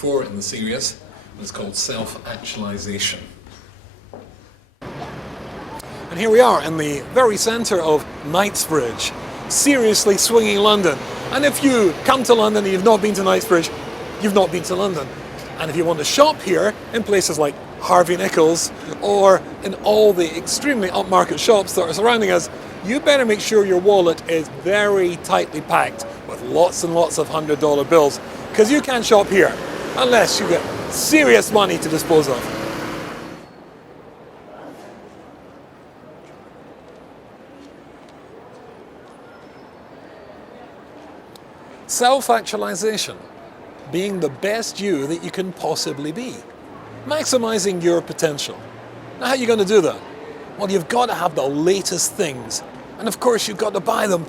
4 in the series, and it's called Self-Actualization. And here we are in the very centre of Knightsbridge, seriously swinging London. And if you come to London and you've not been to Knightsbridge, you've not been to London. And if you want to shop here in places like Harvey Nichols or in all the extremely upmarket shops that are surrounding us, you better make sure your wallet is very tightly packed with lots and lots of $100 bills, because you can't shop here unless you get serious money to dispose of. Self-actualization, being the best you that you can possibly be, maximizing your potential. Now, how are you going to do that? Well, you've got to have the latest things, and of course you've got to buy them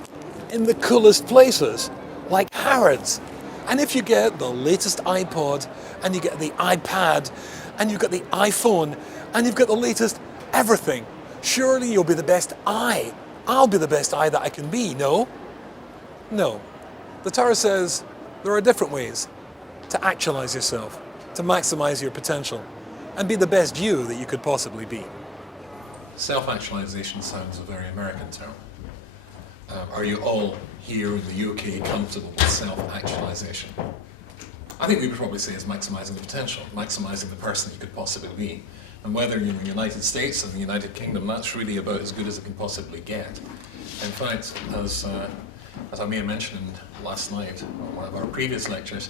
in the coolest places, like Harrods. And if you get the latest iPod, and you get the iPad, and you've got the iPhone, and you've got the latest everything, surely you'll be the best I. I'll be the best I that I can be, no? No. The Torah says there are different ways to actualize yourself, to maximize your potential, and be the best you that you could possibly be. Self-actualization sounds a very American term. Are you all here in the UK comfortable with self-actualization? I think we would probably say it's maximizing the potential, maximizing the person that you could possibly be. And whether you're in the United States or the United Kingdom, that's really about as good as it can possibly get. In fact, as I may have mentioned last night, or one of our previous lectures,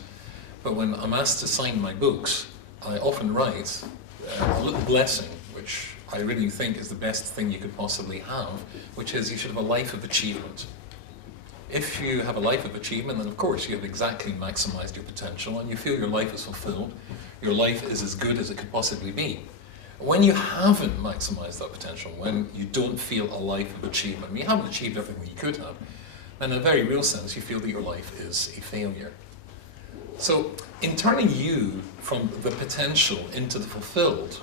but when I'm asked to sign my books, I often write a little blessing, which I really think is the best thing you could possibly have, which is you should have a life of achievement. If you have a life of achievement, then of course you have exactly maximized your potential and you feel your life is fulfilled, your life is as good as it could possibly be. When you haven't maximized that potential, when you don't feel a life of achievement, when you haven't achieved everything you could have, then in a very real sense you feel that your life is a failure. So in turning you from the potential into the fulfilled,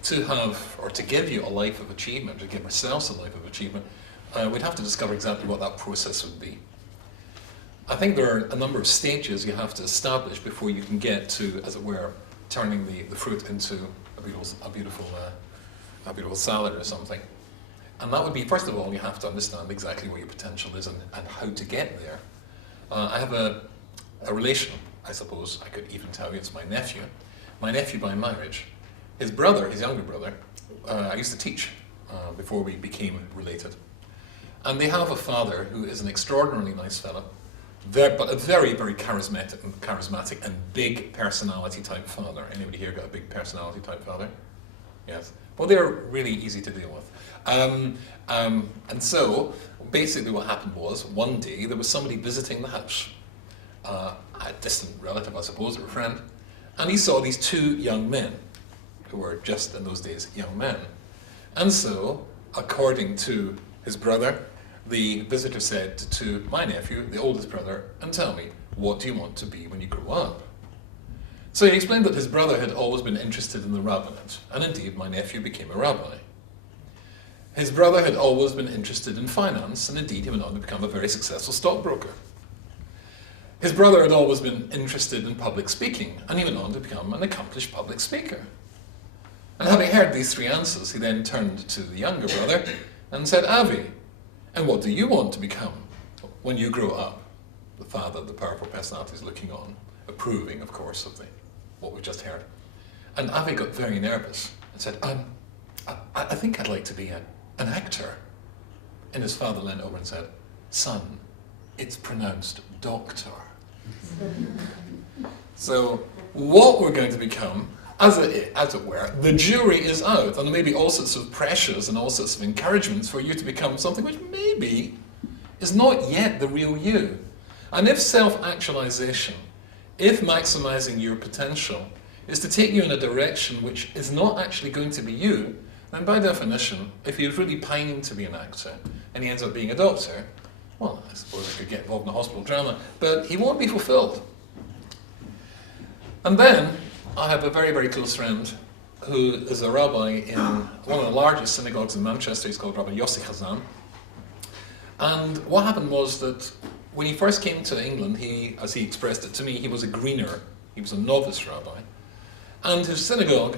to have, or to give you a life of achievement, to give ourselves a life of achievement, we'd have to discover exactly what that process would be. I think there are a number of stages you have to establish before you can get to, as it were, turning the fruit into a beautiful salad or something. And that would be, first of all, you have to understand exactly what your potential is and how to get there. I have a relation, I suppose I could even tell you, it's my nephew by marriage. His brother, his younger brother, I used to teach before we became related. And they have a father who is an extraordinarily nice fellow, but a very, very charismatic and big personality type father. Anybody here got a big personality type father? Yes. Well, they're really easy to deal with. And so, basically what happened was, one day there was somebody visiting the house, a distant relative, I suppose, or a friend, and he saw these two young men, who were just in those days young men. And so, according to his brother, the visitor said to my nephew, the oldest brother, and tell me, what do you want to be when you grow up? So he explained that his brother had always been interested in the rabbinate, and indeed my nephew became a rabbi. His brother had always been interested in finance, and indeed he went on to become a very successful stockbroker. His brother had always been interested in public speaking, and he went on to become an accomplished public speaker. And having heard these three answers, he then turned to the younger brother and said, Avi, and what do you want to become when you grow up? The father, the powerful personality, is looking on, approving, of course, of what we just heard. And Avi got very nervous and said, I think I'd like to be an actor. And his father leaned over and said, son, it's pronounced doctor. So what we're going to become, as it were, the jury is out, and there may be all sorts of pressures and all sorts of encouragements for you to become something which maybe is not yet the real you. And if self-actualization, if maximizing your potential is to take you in a direction which is not actually going to be you, then by definition, if he's really pining to be an actor and he ends up being a doctor, well, I suppose I could get involved in a hospital drama, but he won't be fulfilled. And then I have a very, very close friend who is a rabbi in one of the largest synagogues in Manchester. He's called Rabbi Yossi Chazan. And what happened was that when he first came to England, as he expressed it to me, he was a greener. He was a novice rabbi. And his synagogue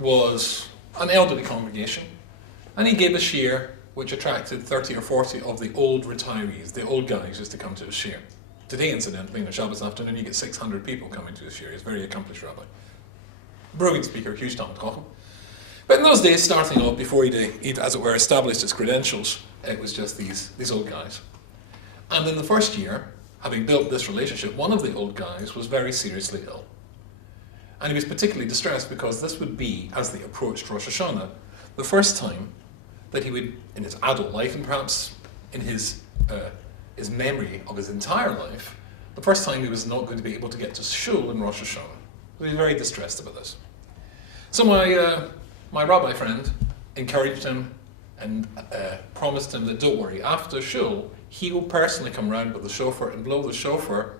was an elderly congregation. And he gave a shiur which attracted 30 or 40 of the old retirees, the old guys used to come to his shiur. Today, incidentally, on a Shabbos afternoon, you get 600 people coming to his shiur. He's a very accomplished rabbi. Brilliant speaker, huge talent kochen. But in those days, starting off, before he'd, as it were, established his credentials, it was just these old guys. And in the first year, having built this relationship, one of the old guys was very seriously ill. And he was particularly distressed because this would be, as they approached Rosh Hashanah, the first time that he would, in his adult life, and perhaps in his memory of his entire life, the first time he was not going to be able to get to shul in Rosh Hashanah. So he was very distressed about this. So my rabbi friend encouraged him and promised him that, don't worry, after shul, he will personally come round with the shofar and blow the shofar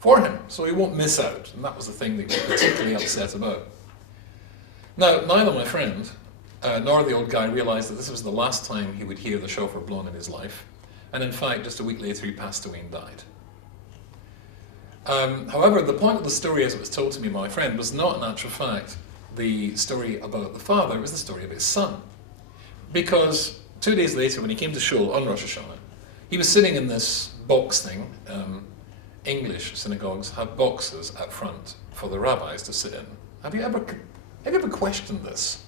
for him, so he won't miss out. And that was the thing that he was particularly upset about. Now, neither my friend nor the old guy realized that this was the last time he would hear the shofar blown in his life. And in fact, just a week later, he passed away and died. However, the point of the story as it was told to me by my friend was not, in actual fact, the story about the father, it was the story of his son. Because 2 days later, when he came to shul on Rosh Hashanah, he was sitting in this box thing. English synagogues have boxes at front for the rabbis to sit in. Have you ever questioned this?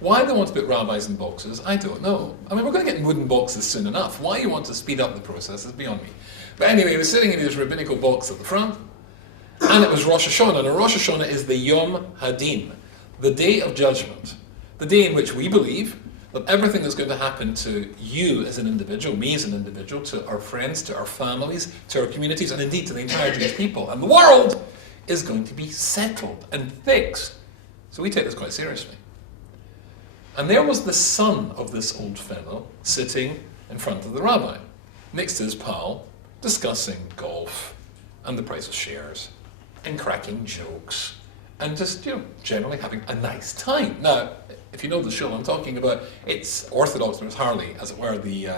Why they want to put rabbis in boxes, I don't know. I mean, we're going to get in wooden boxes soon enough. Why you want to speed up the process is beyond me. But anyway, he was sitting in his rabbinical box at the front, and it was Rosh Hashanah. And Rosh Hashanah is the Yom Hadin, the day of judgment, the day in which we believe that everything that's going to happen to you as an individual, me as an individual, to our friends, to our families, to our communities, and indeed to the entire Jewish people and the world, is going to be settled and fixed. So we take this quite seriously. And there was the son of this old fellow sitting in front of the rabbi, next to his pal, discussing golf and the price of shares and cracking jokes and just, generally having a nice time. Now, if you know the shul I'm talking about, it's Orthodox, but it's hardly, as it were, the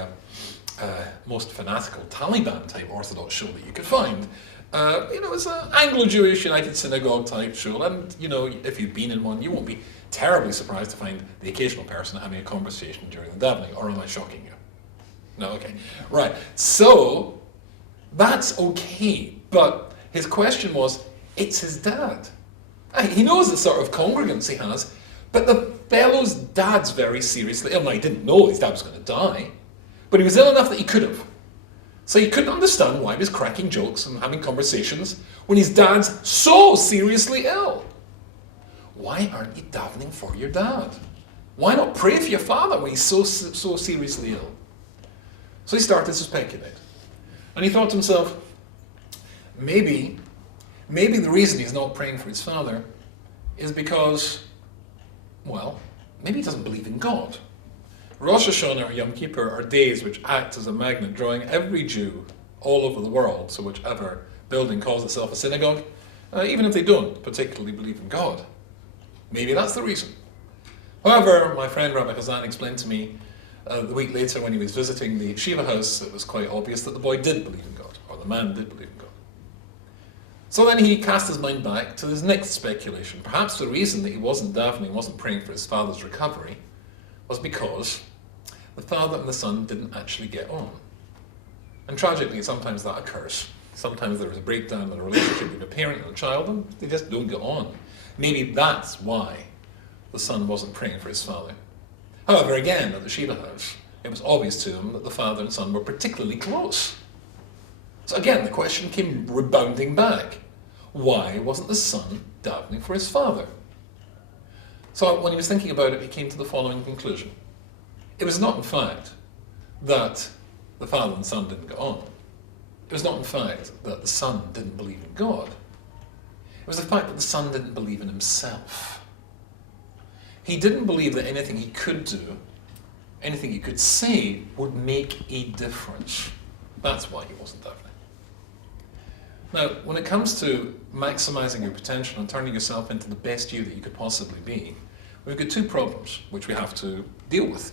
most fanatical Taliban-type Orthodox shul that you could find. It's an Anglo-Jewish United Synagogue type shul, and, if you've been in one, you won't be terribly surprised to find the occasional person having a conversation during the davening, or am I shocking you? No, okay. Right, so that's okay, but his question was, it's his dad. He knows the sort of congregants he has, but the fellow's dad's very seriously ill. Now, he didn't know his dad was going to die, but he was ill enough that he could have. So he couldn't understand why he was cracking jokes and having conversations when his dad's so seriously ill. Why aren't you davening for your dad? Why not pray for your father when he's so seriously ill? So he started to speculate. And he thought to himself, maybe the reason he's not praying for his father is because, maybe he doesn't believe in God. Rosh Hashanah or Yom Kippur are days which act as a magnet, drawing every Jew all over the world, so whichever building calls itself a synagogue, even if they don't particularly believe in God. Maybe that's the reason. However, my friend Rabbi Kazan explained to me the week later when he was visiting the Shiva house, it was quite obvious that the boy did believe in God, or the man did believe in God. So then he cast his mind back to his next speculation. Perhaps the reason that he wasn't davening, wasn't praying for his father's recovery, was because the father and the son didn't actually get on. And tragically, sometimes that occurs. Sometimes there is a breakdown in a relationship between a parent and a child, and they just don't get on. Maybe that's why the son wasn't praying for his father. However, again, at the Shiva house, it was obvious to him that the father and son were particularly close. So again, the question came rebounding back. Why wasn't the son davening for his father? So when he was thinking about it, he came to the following conclusion. It was not, in fact, that the father and son didn't get on. It was not, in fact, that the son didn't believe in God. It was the fact that the son didn't believe in himself. He didn't believe that anything he could do, anything he could say, would make a difference. That's why he wasn't davening. Now, when it comes to maximizing your potential and turning yourself into the best you that you could possibly be, we've got two problems which we have to deal with.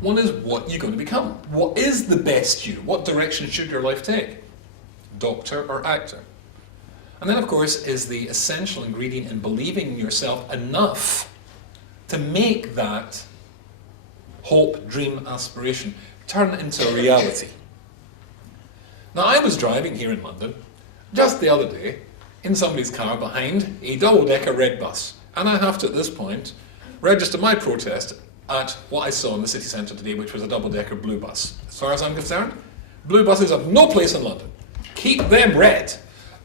One is what you're going to become. What is the best you? What direction should your life take? Doctor or actor? And then, of course, is the essential ingredient in believing in yourself enough to make that hope, dream, aspiration turn into a reality. Now, I was driving here in London just the other day in somebody's car behind a double-decker red bus. And I have to, at this point, register my protest at what I saw in the city centre today, which was a double-decker blue bus. As far as I'm concerned, blue buses have no place in London. Keep them red.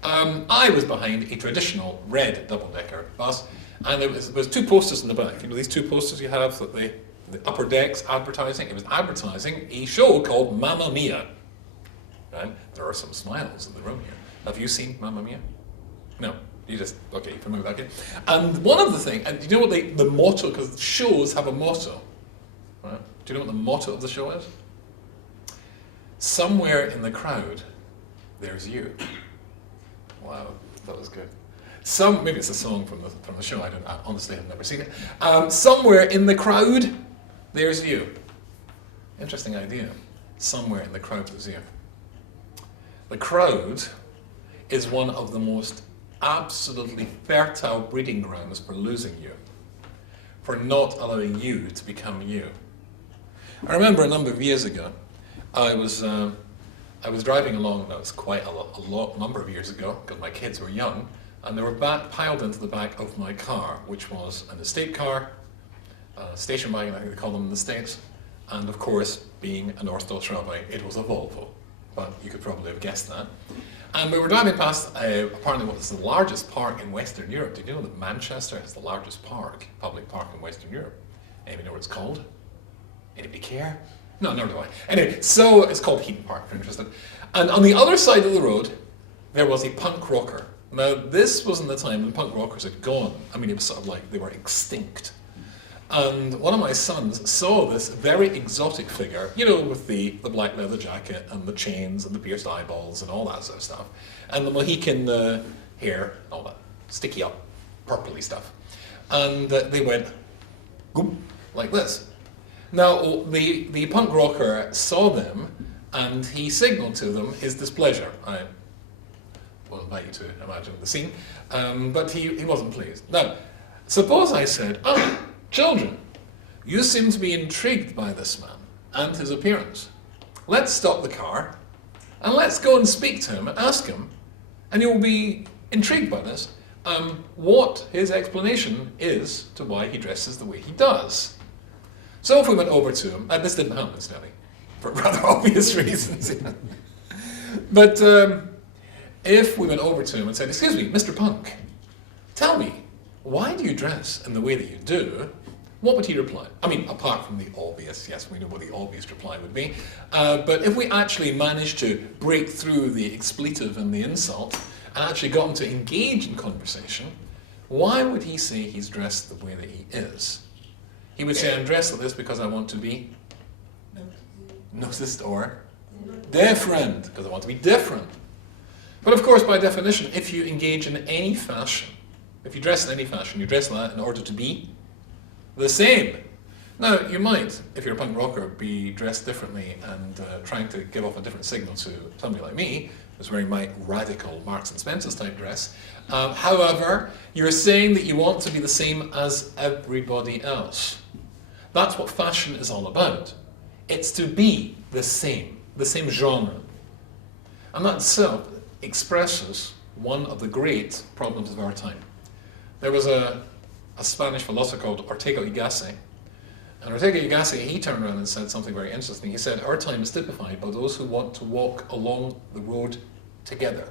I was behind a traditional red double-decker bus, and there was two posters in the back. You know these two posters you have, that the upper decks advertising? It was advertising a show called Mamma Mia. Right? There are some smiles in the room here. Have you seen Mamma Mia? No. You just, okay, you can move that in. And one of the things, and do you know what the motto, because shows have a motto, right? Do you know what the motto of the show is? Somewhere in the crowd, there's you. Wow, that was good. Maybe it's a song from the show, I honestly have never seen it. Somewhere in the crowd, there's you. Interesting idea. Somewhere in the crowd, there's you. The crowd is one of the most absolutely fertile breeding grounds for losing you, for not allowing you to become you. I remember a number of years ago, I was driving along, that was quite a number of years ago, because my kids were young, and they were piled into the back of my car, which was an estate car, station wagon, I think they call them in the States, and of course, being an Orthodox rabbi, it was a Volvo, but you could probably have guessed that. And we were driving past apparently what is the largest park in Western Europe. Did you know that Manchester has the largest public park in Western Europe? Anybody know what it's called? Anybody care? No, nor do I. Anyway, so it's called Heaton Park, if you're interested. And on the other side of the road, there was a punk rocker. Now, this was in the time when punk rockers had gone. I mean, it was sort of like they were extinct. And one of my sons saw this very exotic figure, you know, with the black leather jacket and the chains and the pierced eyeballs and all that sort of stuff, and the Mohican hair, all that sticky up, purpley stuff. And they went, goop, like this. Now, the punk rocker saw them, and he signaled to them his displeasure. I will invite you to imagine the scene, but he wasn't pleased. Now, suppose I said, oh, children, you seem to be intrigued by this man and his appearance. Let's stop the car and let's go and speak to him and ask him, and you'll be intrigued by this, what his explanation is to why he dresses the way he does. So if we went over to him, and this didn't happen incidentally, for rather obvious reasons. But if we went over to him and said, excuse me, Mr. Punk, tell me, why do you dress in the way that you do? What would he reply? I mean, apart from the obvious, yes, we know what the obvious reply would be. But if we actually managed to break through the expletive and the insult and actually got him to engage in conversation, why would he say he's dressed the way that he is? He would say, I'm dressed like this because I want to be noticed or different, because I want to be different. But of course, by definition, if you engage in any fashion, if you dress in any fashion, you dress like that in order to be the same. Now, you might, if you're a punk rocker, be dressed differently and trying to give off a different signal to somebody like me, who's wearing my radical Marks and Spencer's type dress. However, you're saying that you want to be the same as everybody else. That's what fashion is all about. It's to be the same genre. And that itself expresses one of the great problems of our time. There was a Spanish philosopher called Ortega y Gasset. And Ortega y Gasset, he turned around and said something very interesting. He said, our time is typified by those who want to walk along the road together,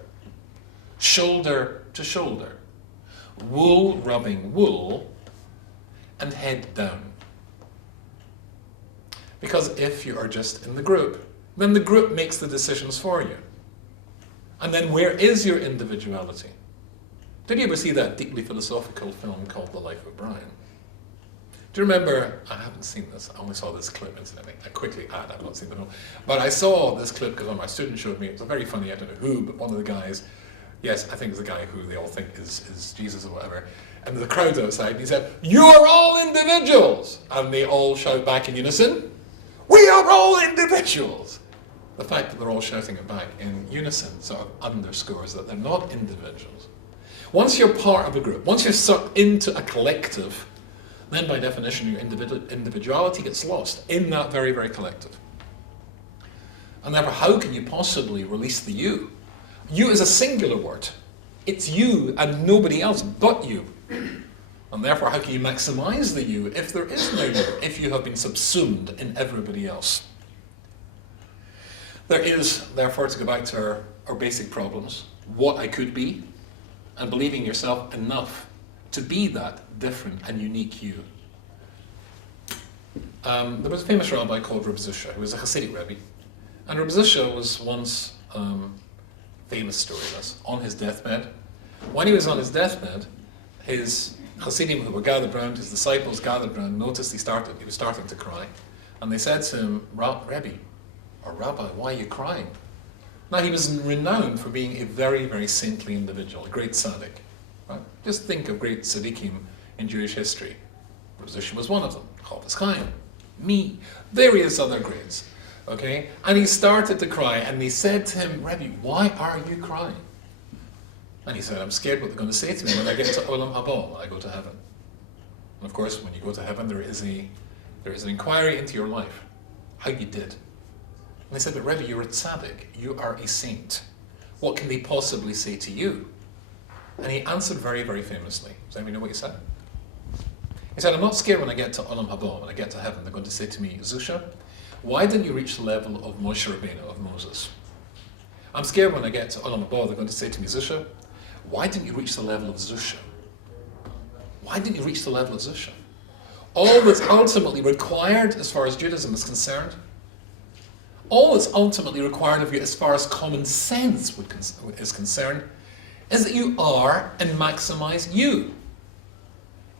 shoulder to shoulder, wool rubbing wool, and head down. Because if you are just in the group, then the group makes the decisions for you. And then where is your individuality? Did you ever see that deeply philosophical film called The Life of Brian? Do you remember, I haven't seen this, I only saw this clip incidentally, I quickly add, I've not seen the film, but I saw this clip because one of my students showed me, it was a very funny, I don't know who, but one of the guys, yes, I think it's the guy who they all think is Jesus or whatever, and the crowd's outside, and he said, you are all individuals! And they all shout back in unison, we are all individuals! the fact that they're all shouting it back in unison sort of underscores that they're not individuals. Once you're part of a group, once you're sucked into a collective, then by definition your individuality gets lost in that very, very collective. And therefore, how can you possibly release the you? You is a singular word. It's you and nobody else but you. And therefore, how can you maximize the you if there is no you, if you have been subsumed in everybody else? There is, therefore, to go back to our basic problems, what I could be, and believing yourself enough to be that different and unique you. There was a famous rabbi called Rabbi Zusha, who was a Hasidic rabbi. And Rabbi Zusha was once, famous story this, on his deathbed. When he was on his deathbed, his Hasidim who were gathered round, his disciples gathered round, noticed he was starting to cry. And they said to him, Rabbi, why are you crying? Now he was renowned for being a very, very saintly individual, a great tzaddik. Right? Just think of great tzaddikim in Jewish history. Rabbi Zusha was one of them. Chofetz Chaim, me, various other greats. Okay? And he started to cry, and they said to him, Rabbi, why are you crying? And he said, I'm scared what they're going to say to me when I get to Olam Haba, when I go to heaven. And of course, when you go to heaven, there is an inquiry into your life, how you did. And they said, but Rebbe, you're a tzaddik, you are a saint. What can they possibly say to you? And he answered very, very famously. Does anybody know what he said? He said, I'm not scared when I get to Olam Haba, when I get to heaven. They're going to say to me, Zusha, why didn't you reach the level of Moshe Rabbeinu, of Moses? I'm scared when I get to Olam Haba, they're going to say to me, Zusha, why didn't you reach the level of Zusha? Why didn't you reach the level of Zusha? All that's ultimately required as far as Judaism is concerned, all that's ultimately required of you as far as common sense is concerned, is that you are and maximize you.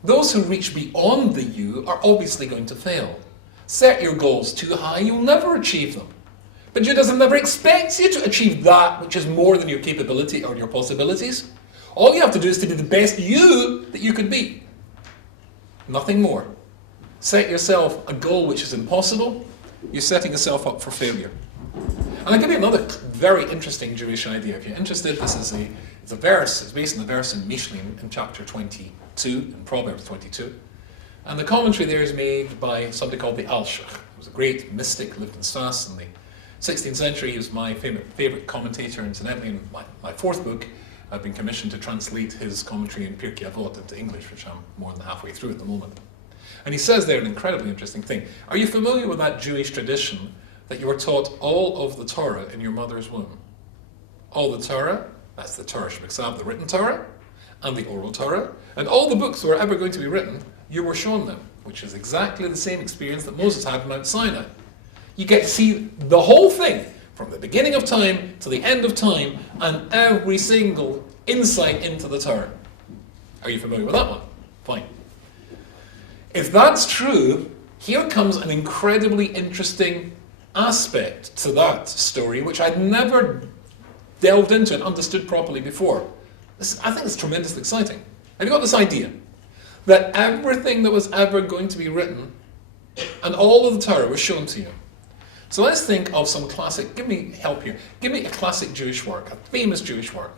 Those who reach beyond the you are obviously going to fail. Set your goals too high, you'll never achieve them. But Judaism never expects you to achieve that which is more than your capability or your possibilities. All you have to do is to be the best you that you could be. Nothing more. Set yourself a goal which is impossible, you're setting yourself up for failure. And I'll give you another very interesting Jewish idea. If you're interested, this is it's a verse, it's based on the verse in Mishlim in chapter 22, in Proverbs 22. And the commentary there is made by somebody called the Alshach. He was a great mystic, lived in Sfas in the 16th century. He was my favorite commentator. Incidentally, in my fourth book, I've been commissioned to translate his commentary in Pirkei Avot into English, which I'm more than halfway through at the moment. And he says there an incredibly interesting thing. Are you familiar with that Jewish tradition that you were taught all of the Torah in your mother's womb? All the Torah, that's the Torah Shebiksav, the written Torah, and the oral Torah, and all the books that were ever going to be written, you were shown them, which is exactly the same experience that Moses had in Mount Sinai. You get to see the whole thing, from the beginning of time to the end of time, and every single insight into the Torah. Are you familiar with that one? Fine. If that's true, here comes an incredibly interesting aspect to that story, which I'd never delved into and understood properly before. I think it's tremendously exciting. Have you got this idea? That everything that was ever going to be written, and all of the Torah was shown to you. So let's think of some classic, give me help here, give me a classic Jewish work, a famous Jewish work,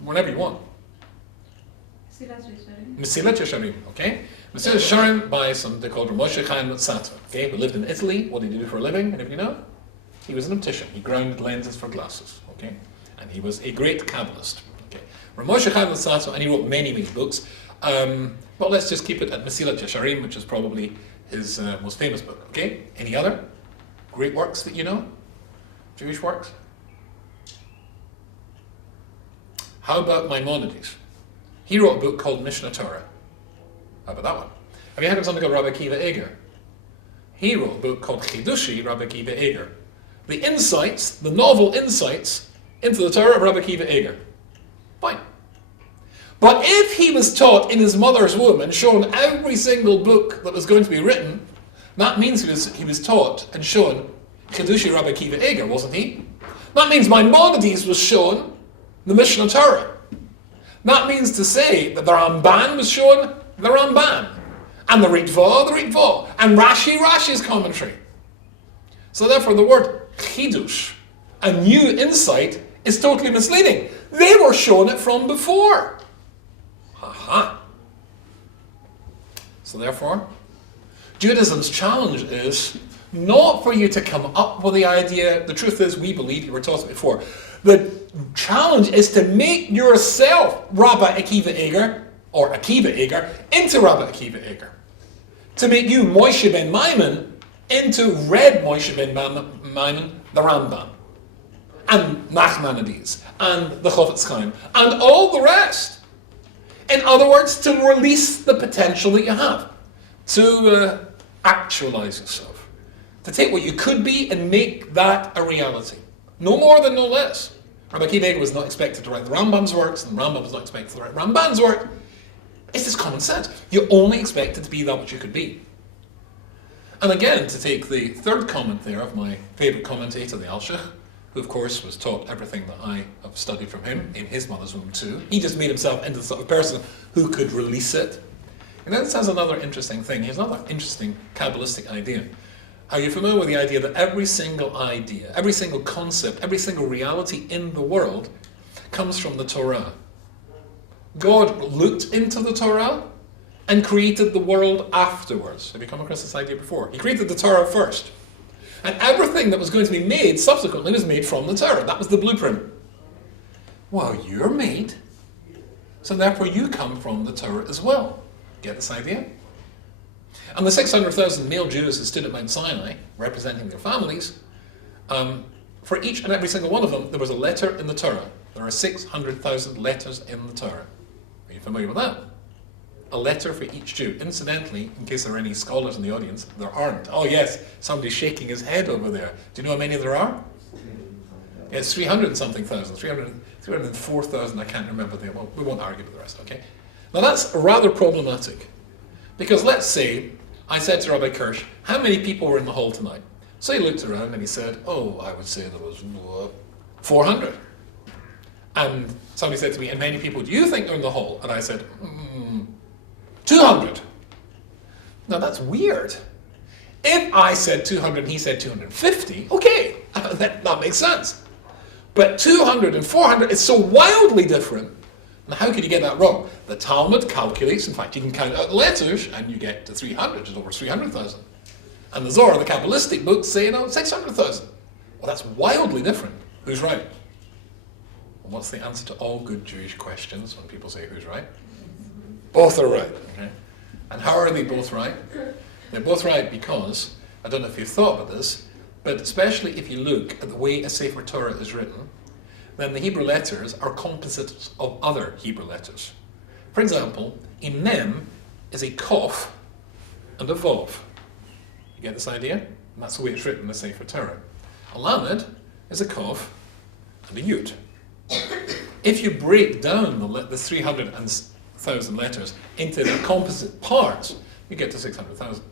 whenever you want. Mesilat Yesharim, okay? Mesilat Yesharim by somebody called Moshe Chaim Luzzatto, okay, who lived in Italy. What did he do for a living? Anybody know? He was an optician. He ground lenses for glasses, okay? And he was a great Kabbalist, okay? Moshe Chaim Luzzatto, and he wrote many, many books. But let's just keep it at Mesilat Yesharim, which is probably his most famous book, okay? Any other great works that you know? Jewish works? How about Maimonides? He wrote a book called Mishnah Torah. How about that one? Have you heard of something called Rabbi Akiva Eger? He wrote a book called Chidushi Rabbi Akiva Eger. The insights, the novel insights into the Torah of Rabbi Akiva Eger. Fine. But if he was taught in his mother's womb and shown every single book that was going to be written, that means he was taught and shown Chidushi Rabbi Akiva Eger, wasn't he? That means Maimonides was shown the Mishnah Torah. That means to say that the Ramban was shown the Ramban, and the Ritva, and Rashi's commentary. So therefore the word Chidush a new insight is totally misleading. They were shown it from before. Aha. So therefore, Judaism's challenge is not for you to come up with the idea. The truth is, we believe, you were taught it before. The challenge is to make yourself Rabbi Akiva Eger, or Akiva Eger, into Rabbi Akiva Eger. To make you Moshe ben Maimon into Red Moshe ben Maimon, the Ramban, and Nachmanides, and the Chofetz Chaim, and all the rest. In other words, to release the potential that you have, to actualize yourself, to take what you could be and make that a reality. No more than no less. Rabbi Akiva Eger was not expected to write the Rambam's works, and the Rambam was not expected to write Ramban's work. It's just common sense. You're only expected to be that which you could be. And again, to take the third comment there of my favourite commentator, the Alshich, who of course was taught everything that I have studied from him in his mother's womb too. He just made himself into the sort of person who could release it. And then it says another interesting thing. Here's another interesting Kabbalistic idea. Are you familiar with the idea that every single idea, every single concept, every single reality in the world comes from the Torah? God looked into the Torah and created the world afterwards. Have you come across this idea before? He created the Torah first. And everything that was going to be made subsequently was made from the Torah. That was the blueprint. Well, you're made, so therefore you come from the Torah as well. Get this idea? And the 600,000 male Jews who stood at Mount Sinai, representing their families, for each and every single one of them, there was a letter in the Torah. There are 600,000 letters in the Torah. Are you familiar with that? A letter for each Jew. Incidentally, in case there are any scholars in the audience, there aren't. Oh yes, somebody's shaking his head over there. Do you know how many there are? Yeah, it's 300 and something thousand, 304,000, I can't remember. Well, we won't argue with the rest, okay? Now that's rather problematic. Because let's say, I said to Rabbi Kirsch, how many people were in the hall tonight? So he looked around and he said, oh, I would say there was 400. And somebody said to me, and many people do you think are in the hall? And I said, 200. Now that's weird. If I said 200 and he said 250, okay, that makes sense. But 200 and 400 is so wildly different. Now how could you get that wrong? The Talmud calculates, in fact, you can count out letters and you get to 300, it's over 300,000. And the Zohar, the Kabbalistic books, say, 600,000. Well, that's wildly different. Who's right? Well, what's the answer to all good Jewish questions when people say who's right? Both are right. Okay? And how are they both right? They're both right because, I don't know if you've thought about this, but especially if you look at the way a Sefer Torah is written, then the Hebrew letters are composites of other Hebrew letters. For example, a mem is a kof and a vov. You get this idea? And that's the way it's written in the Sefer Torah. A lamed is a kof and a yud. If you break down the 300,000 letters into their composite parts, you get to 600,000.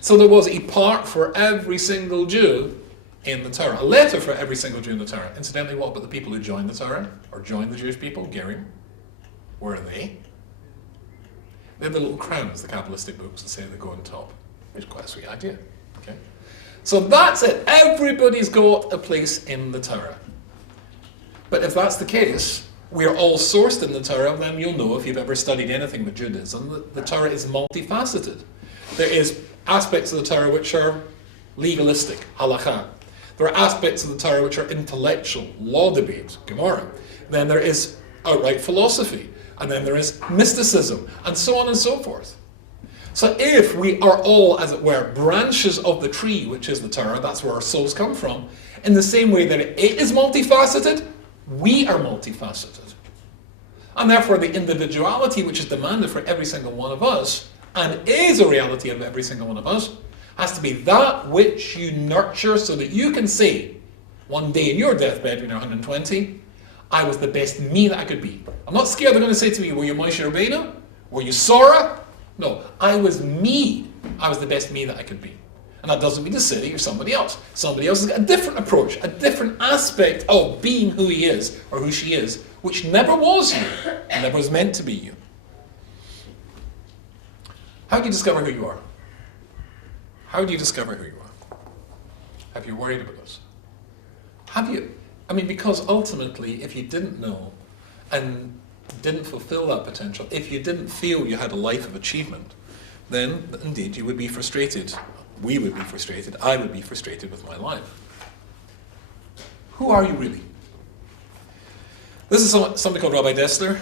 So there was a part for every single Jew in the Torah, a letter for every single Jew in the Torah. Incidentally, what about the people who joined the Torah, or joined the Jewish people? Gerim. Where are they? They're the little crowns, the Kabbalistic books that say they go on top. It's quite a sweet idea. Okay? So that's it. Everybody's got a place in the Torah. But if that's the case, we're all sourced in the Torah, then you'll know if you've ever studied anything with Judaism that the Torah is multifaceted. There is aspects of the Torah which are legalistic, halakha. There are aspects of the Torah which are intellectual, law debate, Gemara. Then there is outright philosophy, and then there is mysticism, and so on and so forth. So if we are all, as it were, branches of the tree, which is the Torah, that's where our souls come from, in the same way that it is multifaceted, we are multifaceted. And therefore the individuality which is demanded for every single one of us, and is a reality of every single one of us, has to be that which you nurture so that you can say, one day in your deathbed when you're 120, I was the best me that I could be. I'm not scared they're going to say to me, were you Moshe Rabbeinu? Were you Sora? No, I was me. I was the best me that I could be. And that doesn't mean the city or somebody else. Somebody else has got a different approach, a different aspect of being who he is or who she is, which never was you, and never was meant to be you. How do you discover who you are? How do you discover who you are? Have you worried about this? I mean, because ultimately, if you didn't know and didn't fulfill that potential, if you didn't feel you had a life of achievement, then indeed you would be frustrated. We would be frustrated. I would be frustrated with my life. Who are you really? This is somebody called Rabbi Dessler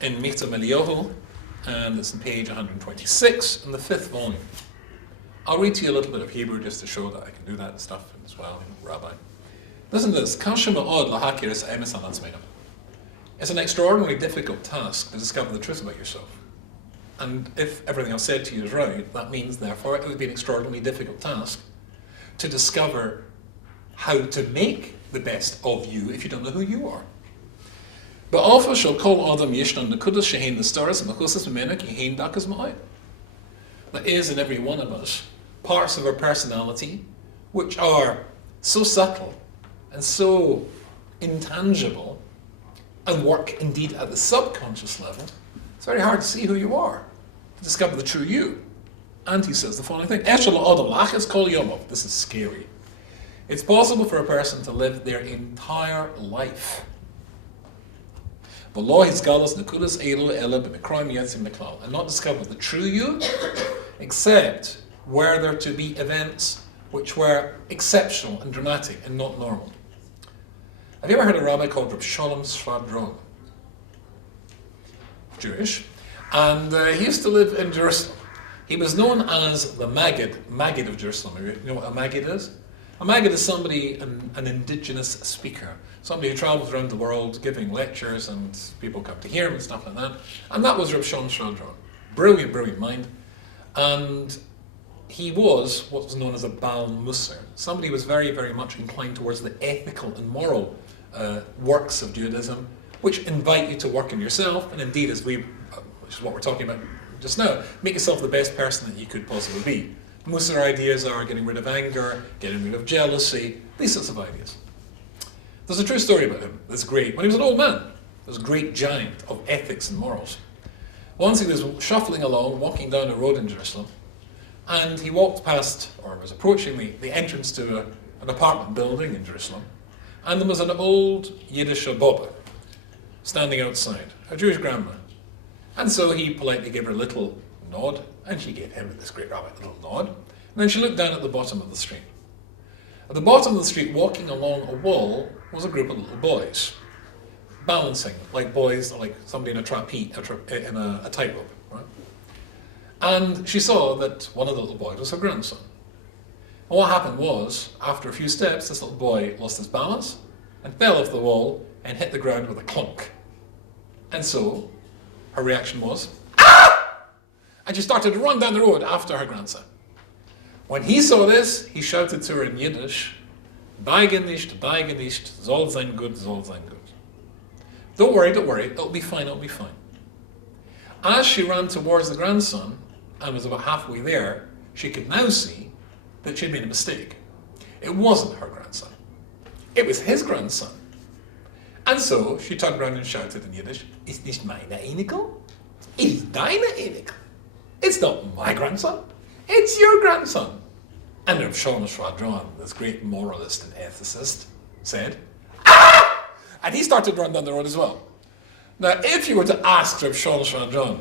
in Meta Melioho, and it's on page 126 in the 5th volume. I'll read to you a little bit of Hebrew just to show that I can do that and stuff as well, Rabbi. Listen to this. It's an extraordinarily difficult task to discover the truth about yourself. And if everything I've said to you is right, that means, therefore, it would be an extraordinarily difficult task to discover how to make the best of you if you don't know who you are. But there is in every one of us parts of our personality which are so subtle and so intangible and work indeed at the subconscious level, it's very hard to see who you are, to discover the true you. And he says the following thing, this is scary. It's possible for a person to live their entire life and not discover the true you, except were there to be events which were exceptional and dramatic and not normal. Have you ever heard a rabbi called Rabbi Shlomo? Jewish, and he used to live in Jerusalem. He was known as the Maggid of Jerusalem. You know what a Maggid is? A Maggid is somebody, an indigenous speaker, somebody who travels around the world giving lectures and people come to hear him and stuff like that. And that was Rabbi Shlomo. Brilliant, brilliant mind. And he was what was known as a Baal Musar. Somebody who was very, very much inclined towards the ethical and moral works of Judaism, which invite you to work on yourself, and indeed, which is what we're talking about just now, make yourself the best person that you could possibly be. Musar ideas are getting rid of anger, getting rid of jealousy, these sorts of ideas. There's a true story about him that's great. When he was an old man, he was a great giant of ethics and morals. Once he was shuffling along, walking down a road in Jerusalem, and he walked past, or was approaching the entrance to an apartment building in Jerusalem, and there was an old Yiddish baba standing outside, a Jewish grandma. And so he politely gave her a little nod, and she gave him, this great rabbi, a little nod. And then she looked down at the bottom of the street. At the bottom of the street, walking along a wall, was a group of little boys, balancing like boys, like somebody in a tightrope. Right? And she saw that one of the little boys was her grandson. And what happened was, after a few steps, this little boy lost his balance and fell off the wall and hit the ground with a clunk. And so, her reaction was, "Ah!" And she started to run down the road after her grandson. When he saw this, he shouted to her in Yiddish, "Beige nicht, soll sein gut, soll sein gut." Don't worry, it'll be fine, it'll be fine. As she ran towards the grandson, and was about halfway there, she could now see that she'd made a mistake. It wasn't her grandson. It was his grandson. And so she turned around and shouted in Yiddish, "Ist nicht meine Enkel? It's deine Enkel. It's not my grandson. It's your grandson." And Reb Shlomo, this great moralist and ethicist, said, "Ah!" And he started to run down the road as well. Now, if you were to ask Reb Shlomo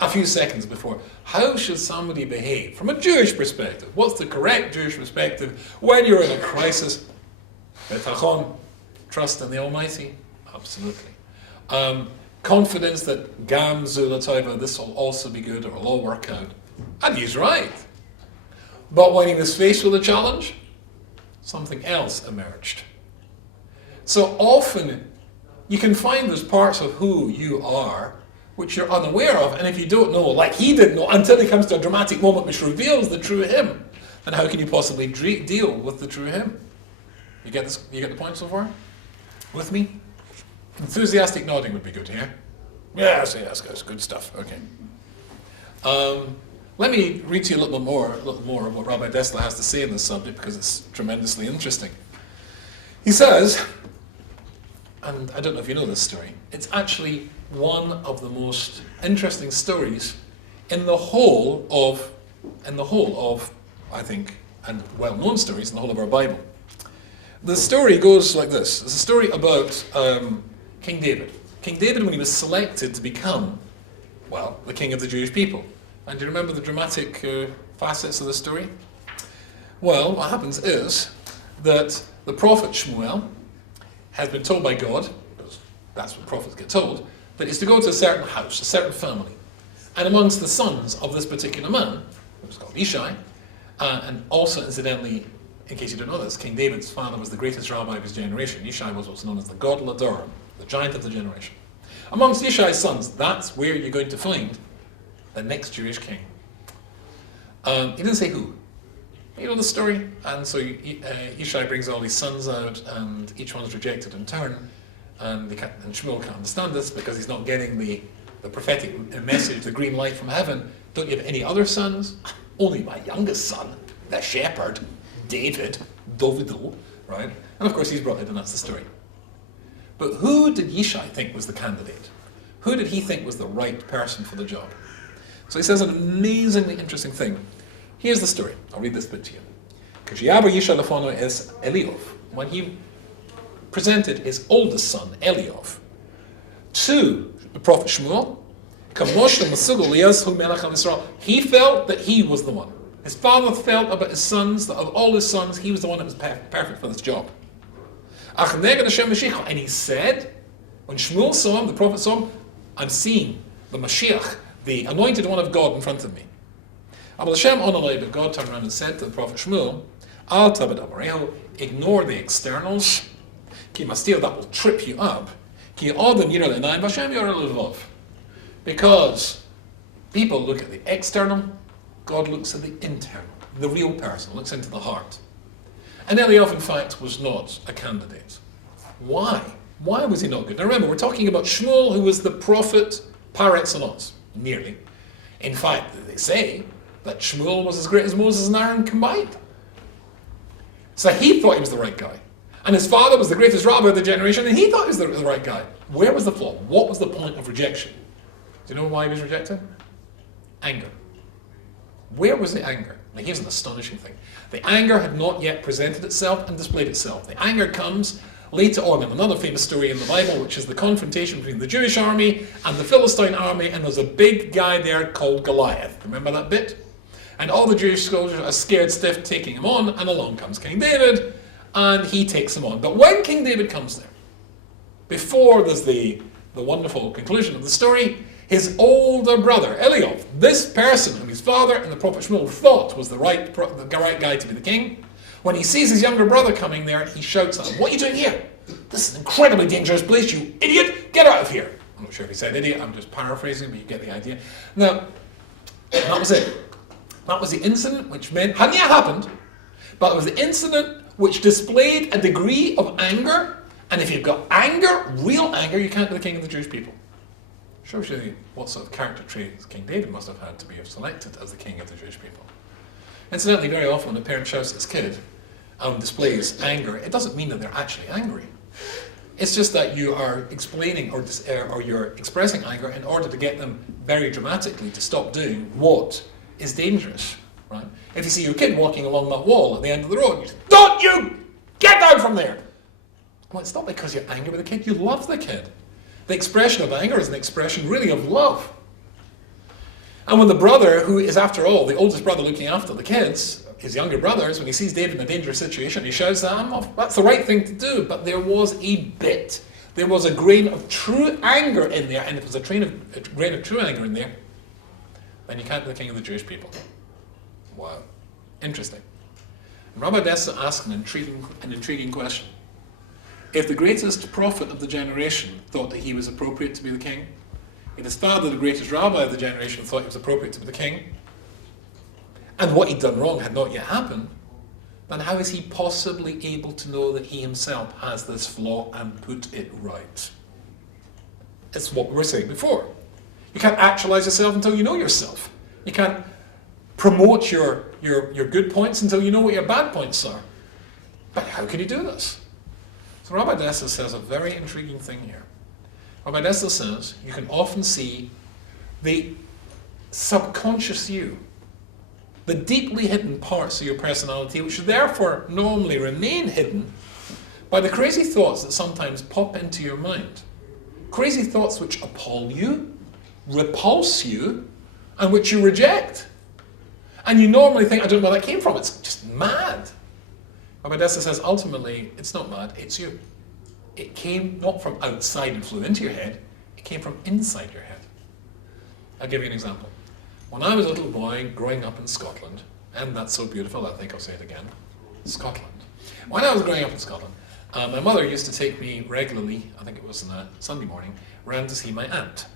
a few seconds before, how should somebody behave from a Jewish perspective? What's the correct Jewish perspective when you're in a crisis? Betachon, trust in the Almighty, absolutely. Confidence that Gam Zulatova, this will also be good, or it'll all work out. And he's right. But when he was faced with a challenge, something else emerged. So often, you can find there's parts of who you are which you're unaware of, and if you don't know, like he didn't know, until he comes to a dramatic moment which reveals the true him, then how can you possibly deal with the true him? You get this? You get the point so far? With me? Enthusiastic nodding would be good here. Yes, guys, good stuff. Okay. Let me read to you a little more of what Rabbi Dessler has to say in this subject, because it's tremendously interesting. He says, and I don't know if you know this story, it's actually one of the most interesting stories in the whole of, I think, and well-known stories in the whole of our Bible. The story goes like this. It's a story about King David. King David, when he was selected to become, well, the king of the Jewish people. And do you remember the dramatic facets of the story? Well, what happens is that the prophet Shmuel has been told by God, because that's what prophets get told, that he's to go to a certain house, a certain family. And amongst the sons of this particular man, who was called Yishai, and also incidentally, in case you don't know this, King David's father was the greatest rabbi of his generation. Yishai was what's known as the Gadol Ador, the giant of the generation. Amongst Yishai's sons, that's where you're going to find the next Jewish king. He didn't say who. You know the story? And so Yishai brings all his sons out, and each one's rejected in turn. And Shmuel can't understand this because he's not getting the prophetic message, the green light from heaven. Don't you have any other sons? Only my youngest son, the shepherd, David, Dovido, right? And of course he's brought in, and that's the story. But who did Yishai think was the candidate? Who did he think was the right person for the job? So he says an amazingly interesting thing. Here's the story. I'll read this bit to you. Kshiyaber Yishai lefono es Eliov. When he presented his oldest son, Eliov, to the prophet Shmuel, he felt that he was the one. His father felt about his sons, that of all his sons, he was the one that was perfect for this job. And he said, when Shmuel saw him, the prophet saw him, I'm seeing the Mashiach, the anointed one of God in front of me. But God turned around and said to the prophet Shmuel, ignore the externals, that will trip you up, because people look at the external, God looks at the internal, the real person, looks into the heart. And Eliyahu, in fact, was not a candidate. Why? Why was he not good? Now remember, we're talking about Shmuel, who was the prophet par excellence, nearly. In fact, they say that Shmuel was as great as Moses and Aaron combined. So he thought he was the right guy. And his father was the greatest rabbi of the generation, and he thought he was the right guy. Where was the flaw? What was the point of rejection? Do you know why he was rejected? Anger. Where was the anger? Now here's an astonishing thing. The anger had not yet presented itself and displayed itself. The anger comes later on in another famous story in the Bible, which is the confrontation between the Jewish army and the Philistine army, and there's a big guy there called Goliath. Remember that bit? And all the Jewish soldiers are scared stiff taking him on, and along comes King David, and he takes him on. But when King David comes there, before there's the wonderful conclusion of the story, his older brother, Eliyahu, this person whom his father and the prophet Shmuel thought was the right guy to be the king, when he sees his younger brother coming there, he shouts at him, "What are you doing here? This is an incredibly dangerous place, you idiot! Get out of here!" I'm not sure if he said idiot, I'm just paraphrasing, but you get the idea. Now, that was it. That was the incident which meant, hadn't yet happened, but it was the incident which displayed a degree of anger, and if you've got anger, real anger, you can't be the king of the Jewish people. Shows you what sort of character traits King David must have had to be selected as the king of the Jewish people. Incidentally, very often when a parent shouts at his kid and displays anger, it doesn't mean that they're actually angry. It's just that you are explaining or you're expressing anger in order to get them very dramatically to stop doing what is dangerous. Right? If you see your kid walking along that wall at the end of the road, you say, "Don't you get down from there!" Well, it's not because you're angry with the kid, you love the kid. The expression of anger is an expression really of love. And when the brother, who is after all the oldest brother looking after the kids, his younger brothers, when he sees David in a dangerous situation, he shouts at him, that's the right thing to do. But there was there was a grain of true anger in there, and if there's a grain of true anger in there, then you can't be the king of the Jewish people. Wow. Interesting. And Rabbi Dessa asked an intriguing question. If the greatest prophet of the generation thought that he was appropriate to be the king, if his father, the greatest rabbi of the generation, thought he was appropriate to be the king, and what he'd done wrong had not yet happened, then how is he possibly able to know that he himself has this flaw and put it right? It's what we were saying before. You can't actualize yourself until you know yourself. You can't promote your good points until you know what your bad points are. But how can you do this? So Rabbi Dessa says a very intriguing thing here. Rabbi Dessa says you can often see the subconscious you, the deeply hidden parts of your personality, which therefore normally remain hidden by the crazy thoughts that sometimes pop into your mind. Crazy thoughts which appall you, repulse you, and which you reject. And you normally think, I don't know where that came from, it's just mad. Rabbi Dessa says, ultimately, it's not mad, it's you. It came not from outside and flew into your head, it came from inside your head. I'll give you an example. When I was a little boy growing up in Scotland, and that's so beautiful, I think I'll say it again, Scotland. When I was growing up in Scotland, my mother used to take me regularly, I think it was on a Sunday morning, round to see my aunt.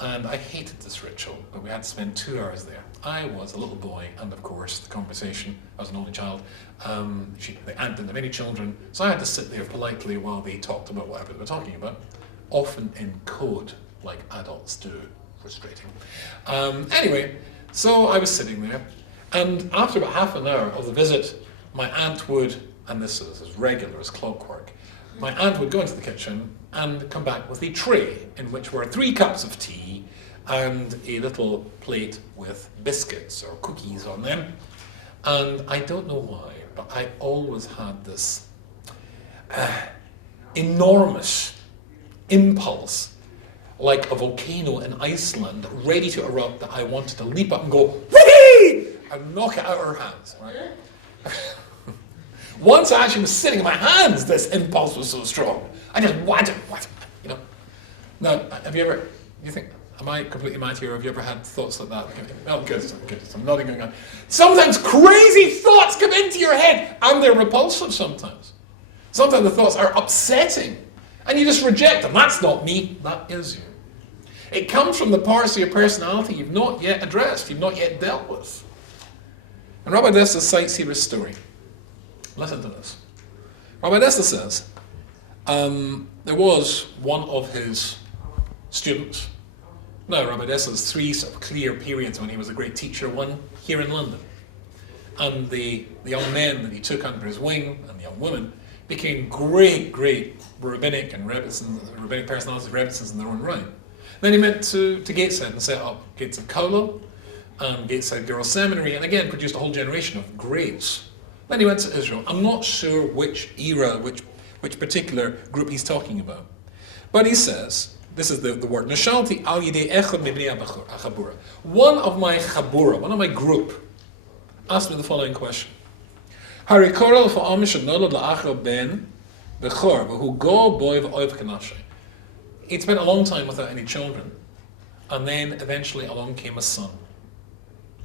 And I hated this ritual, but we had to spend 2 hours there. I was a little boy, and of course, the conversation, I was an only child, the aunt didn't have any children, so I had to sit there politely while they talked about whatever they were talking about, often in code, like adults do. Frustrating. Anyway, so I was sitting there, and after about half an hour of the visit, my aunt would, and this is as regular as clockwork, my aunt would go into the kitchen and come back with a tray in which were 3 cups of tea and a little plate with biscuits or cookies on them. And I don't know why, but I always had this enormous impulse, like a volcano in Iceland, ready to erupt, that I wanted to leap up and go, whee! And knock it out of her hands. Right? Once I actually was sitting in my hands, this impulse was so strong. I just wanted, you know. Now, have you ever, you think, am I completely mad here, or have you ever had thoughts like that? Oh, good, I'm nodding going on. Sometimes crazy thoughts come into your head, and they're repulsive sometimes. Sometimes the thoughts are upsetting, and you just reject them. That's not me, that is you. It comes from the parts of your personality you've not yet addressed, you've not yet dealt with. And Rabbi Dessa cites here a story. Listen to this. Rabbi Dessa says, there was one of his students. Now, Rabbi Dessa has 3 sort of clear periods when he was a great teacher, one here in London. And the young men that he took under his wing, and the young women, became great rabbinic personalities, Rebbitzins in their own right. Then he went to Gateshead and set up Gateshead Kollel, and Gateshead Girls Seminary, and again produced a whole generation of greats. Then he went to Israel. I'm not sure which era, which particular group he's talking about. But he says, this is the word, Nashalti al yidei echad mibnei chabura. One of my chabura, one of my group, asked me the following question. Hari korel fa'am shenolad la'achar ben bechor v'hu go boy v'oiv kanashe. He'd spent a long time without any children, and then eventually along came a son.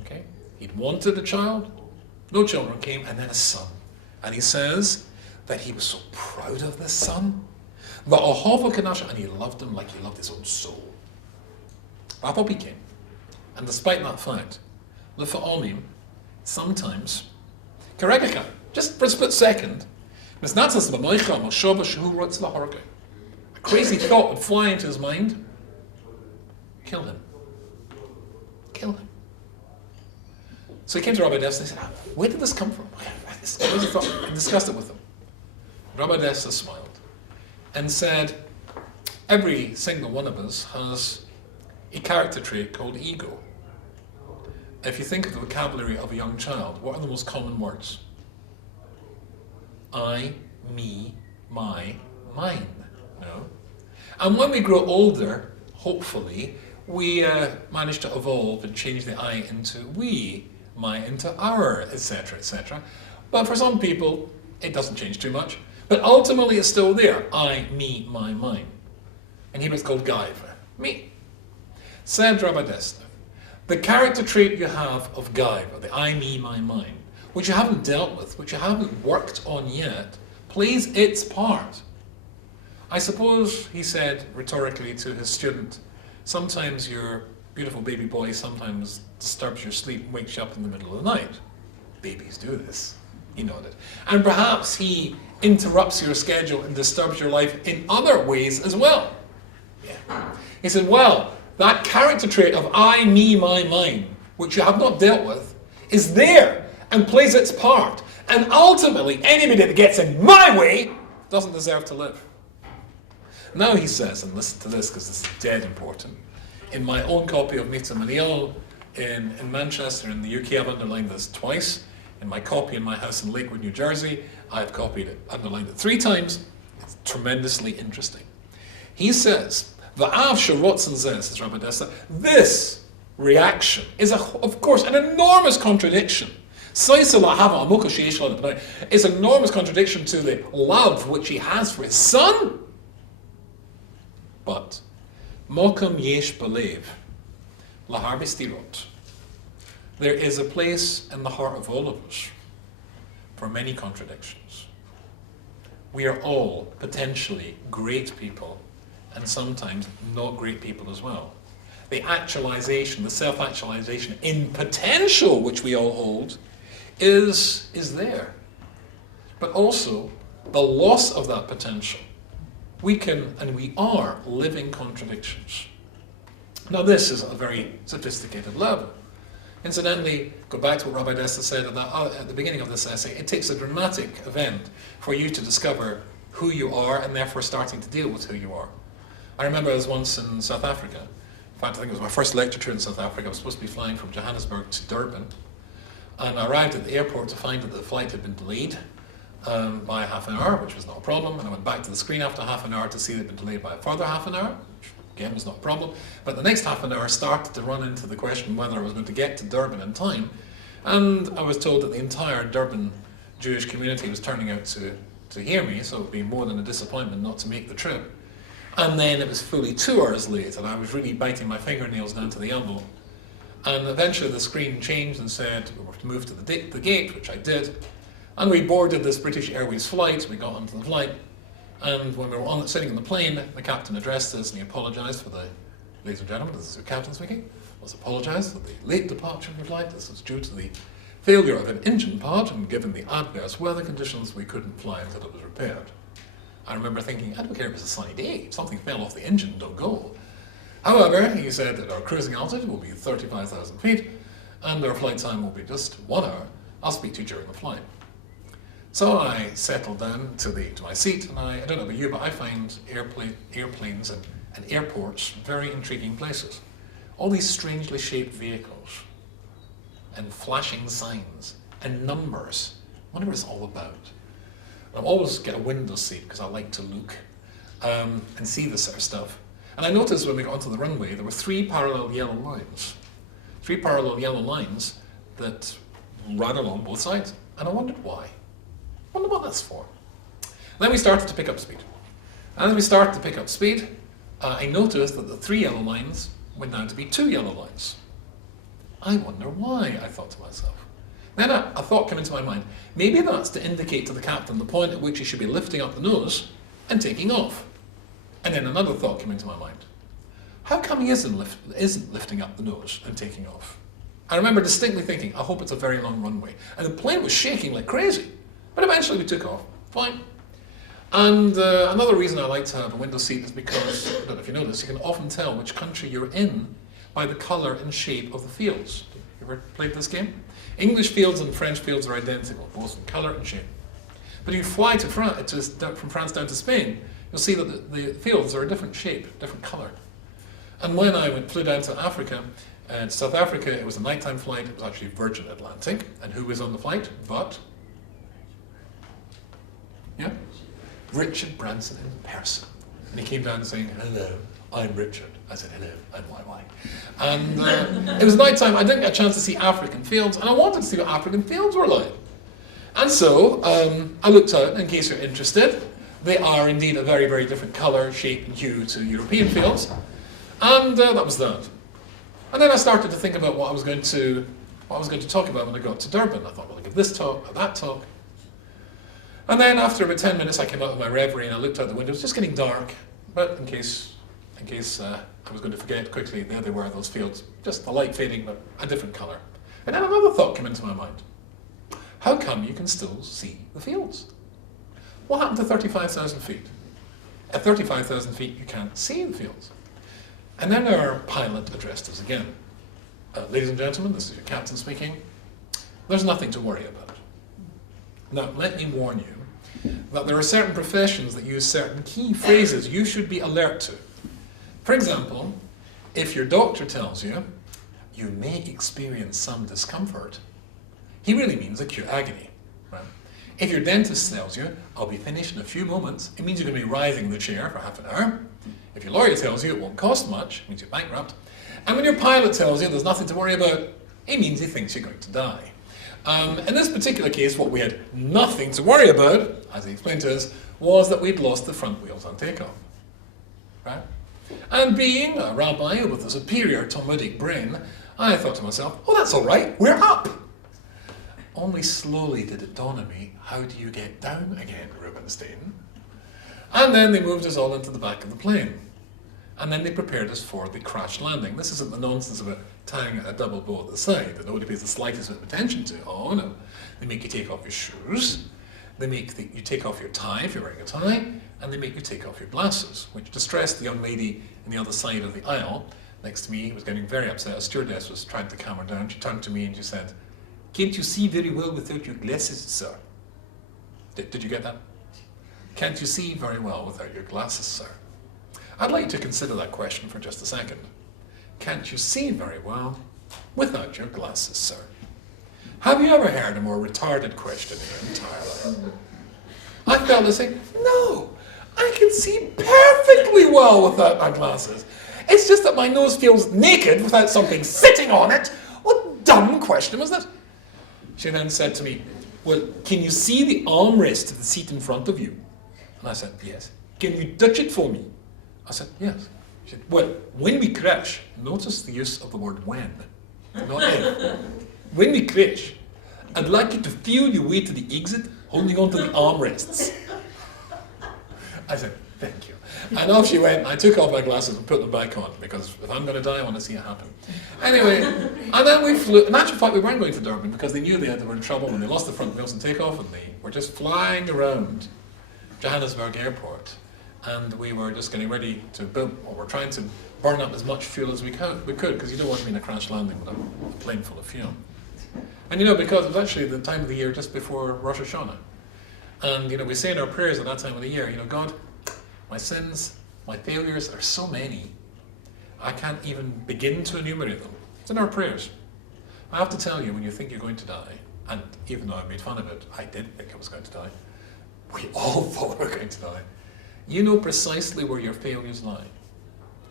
Okay? He'd wanted a child, no children came, and then a son. And he says that he was so proud of this son, and he loved him like he loved his own soul. He came. And despite that fact, sometimes, just for a split second, a crazy thought would fly into his mind. Kill him. Kill him. So he came to Rabbi Dessa and he said, where did this come from? This crazy thought. And discussed it with him. Rabbi Dessa smiled and said, every single one of us has a character trait called ego. If you think of the vocabulary of a young child, what are the most common words? I, me, my, mine. No? And when we grow older, hopefully, we manage to evolve and change the I into we, my into our, etc., etc. But for some people, it doesn't change too much. But ultimately, it's still there. I, me, my, mine. And here it's called gaiva, me. Said Rabbi Dessa, the character trait you have of gaiva, the I, me, my, mine, which you haven't dealt with, which you haven't worked on yet, plays its part. I suppose, he said rhetorically to his student, sometimes your beautiful baby boy sometimes disturbs your sleep and wakes you up in the middle of the night. Babies do this, he nodded. And perhaps he interrupts your schedule and disturbs your life in other ways as well. Yeah. He said, well, that character trait of I, me, my, mine, which you have not dealt with, is there and plays its part. And ultimately, anybody that gets in my way doesn't deserve to live. Now he says, and listen to this because this is dead important, in my own copy of Mita Maniel in Manchester in the UK, I've underlined this twice, In my copy in my house in Lakewood, New Jersey, I've copied it, underlined it 3 times. It's tremendously interesting. He says, "Va'av sherotzen zeh," says Rabbi Dessa, this reaction is, of course, an enormous contradiction. It's an enormous contradiction to the love which he has for his son. But, mokum yesh belev, lahar bistirot. There is a place in the heart of all of us for many contradictions. We are all potentially great people and sometimes not great people as well. The actualization, the self-actualization in potential which we all hold is there. But also the loss of that potential. We can and we are living contradictions. Now this is a very sophisticated level. Incidentally, go back to what Rabbi Dessa said at the beginning of this essay. It takes a dramatic event for you to discover who you are and therefore starting to deal with who you are. I remember I was once in South Africa. In fact, I think it was my first lecture tour in South Africa. I was supposed to be flying from Johannesburg to Durban. And I arrived at the airport to find that the flight had been delayed by half an hour, which was not a problem. And I went back to the screen after half an hour to see it had been delayed by a further half an hour, which again was not a problem. But the next half an hour started to run into the question whether I was going to get to Durban in time. And I was told that the entire Durban Jewish community was turning out to hear me, so it would be more than a disappointment not to make the trip. And then it was fully 2 hours late, and I was really biting my fingernails down to the elbow. And eventually the screen changed and said we were to move to the gate, which I did. And we boarded this British Airways flight. We got onto the flight. And when we were sitting in the plane, the captain addressed us and he apologised for the, ladies and gentlemen, this is your captain speaking, was apologised for the late departure of your flight. This was due to the failure of an engine part, and given the adverse weather conditions, we couldn't fly until it was repaired. I remember thinking, I don't care if it's a sunny day, if something fell off the engine, don't go. However, he said that our cruising altitude will be 35,000 feet, and our flight time will be just 1 hour. I'll speak to you during the flight. So I settled down to my seat, and I don't know about you, but I find airplanes and airports very intriguing places. All these strangely shaped vehicles, and flashing signs, and numbers. I wonder what it's all about. I always get a window seat because I like to look and see this sort of stuff. And I noticed when we got onto the runway, there were 3 parallel yellow lines. 3 parallel yellow lines that ran along both sides. And I wondered why. I wonder what that's for. Then we started to pick up speed. And as we started to pick up speed, I noticed that the 3 yellow lines went down to be 2 yellow lines. I wonder why, I thought to myself. Then a thought came into my mind. Maybe that's to indicate to the captain the point at which he should be lifting up the nose and taking off. And then another thought came into my mind. How come he isn't lifting up the nose and taking off? I remember distinctly thinking, I hope it's a very long runway. And the plane was shaking like crazy. But eventually we took off. Fine. And another reason I like to have a window seat is because, I don't know if you know this, you can often tell which country you're in by the colour and shape of the fields. You ever played this game? English fields and French fields are identical, both in colour and shape. But if you fly to from France down to Spain, you'll see that the fields are a different shape, different colour. And when I flew down to Africa, South Africa, it was a nighttime flight. It was actually Virgin Atlantic. And who was on the flight? But, yeah, Richard Branson in person. And he came down saying, hello, I'm Richard. I said, hello, I'm YY. And it was nighttime. I didn't get a chance to see African fields, and I wanted to see what African fields were like. And so I looked out, in case you're interested. They are indeed a very, very different colour, shape, and hue to European fields. And that was that. And then I started to think about what I was going to talk about when I got to Durban. I thought, well, I'll give this talk, or that talk. And then after about 10 minutes, I came out of my reverie and I looked out the window. It was just getting dark, but in case I was going to forget quickly, there they were, those fields. Just the light fading, but a different colour. And then another thought came into my mind. How come you can still see the fields? What happened to 35,000 feet? At 35,000 feet, you can't see the fields. And then our pilot addressed us again. Ladies and gentlemen, this is your captain speaking. There's nothing to worry about. Now, let me warn you that there are certain professions that use certain key phrases you should be alert to. For example, if your doctor tells you, you may experience some discomfort, he really means acute agony. Right? If your dentist tells you, I'll be finished in a few moments, it means you're going to be writhing in the chair for half an hour. If your lawyer tells you it won't cost much, it means you're bankrupt. And when your pilot tells you there's nothing to worry about, it means he thinks you're going to die. In this particular case, what we had nothing to worry about, as he explained to us, was that we'd lost the front wheels on takeoff. Right? And being a rabbi with a superior Talmudic brain, I thought to myself, oh, that's all right, we're up. Only slowly did it dawn on me, how do you get down again, Rubinstein? And then they moved us all into the back of the plane. And then they prepared us for the crash landing. This isn't the nonsense about tying a double bow at the side that nobody pays the slightest bit of attention to. Oh no. They make you take off your shoes, they make you take off your tie if you're wearing a tie, and they make you take off your glasses, which distressed the young lady on the other side of the aisle next to me, who was getting very upset. A stewardess was trying to calm her down. She turned to me and she said, "Can't you see very well without your glasses, sir?" Did you get that? Can't you see very well without your glasses, sir? I'd like you to consider that question for just a second. Can't you see very well without your glasses, sir? Have you ever heard a more retarded question in your entire life? I felt the same. No, I can see perfectly well without my glasses. It's just that my nose feels naked without something sitting on it. What dumb question was that? She then said to me, well, can you see the armrest of the seat in front of you? And I said, yes. Can you touch it for me? I said, yes. She said, well, when we crash, notice the use of the word when, not if. When we crash, I'd like you to feel your way to the exit, holding on to the armrests. I said, thank you. And off she went. I took off my glasses and put them back on, because if I'm going to die, I want to see it happen. Anyway, and then we flew. In actual fact, we weren't going to Durban because they knew they were in trouble when they lost the front wheels and takeoff, and they were just flying around Johannesburg Airport. And we were just getting ready to we're trying to burn up as much fuel as we could, because you don't want to be in a crash landing with a plane full of fuel. And because it was actually the time of the year just before Rosh Hashanah. And we say in our prayers at that time of the year, God, my sins, my failures are so many, I can't even begin to enumerate them. It's in our prayers. I have to tell you, when you think you're going to die, and even though I made fun of it, I did think I was going to die. We all thought we were going to die. You know precisely where your failures lie.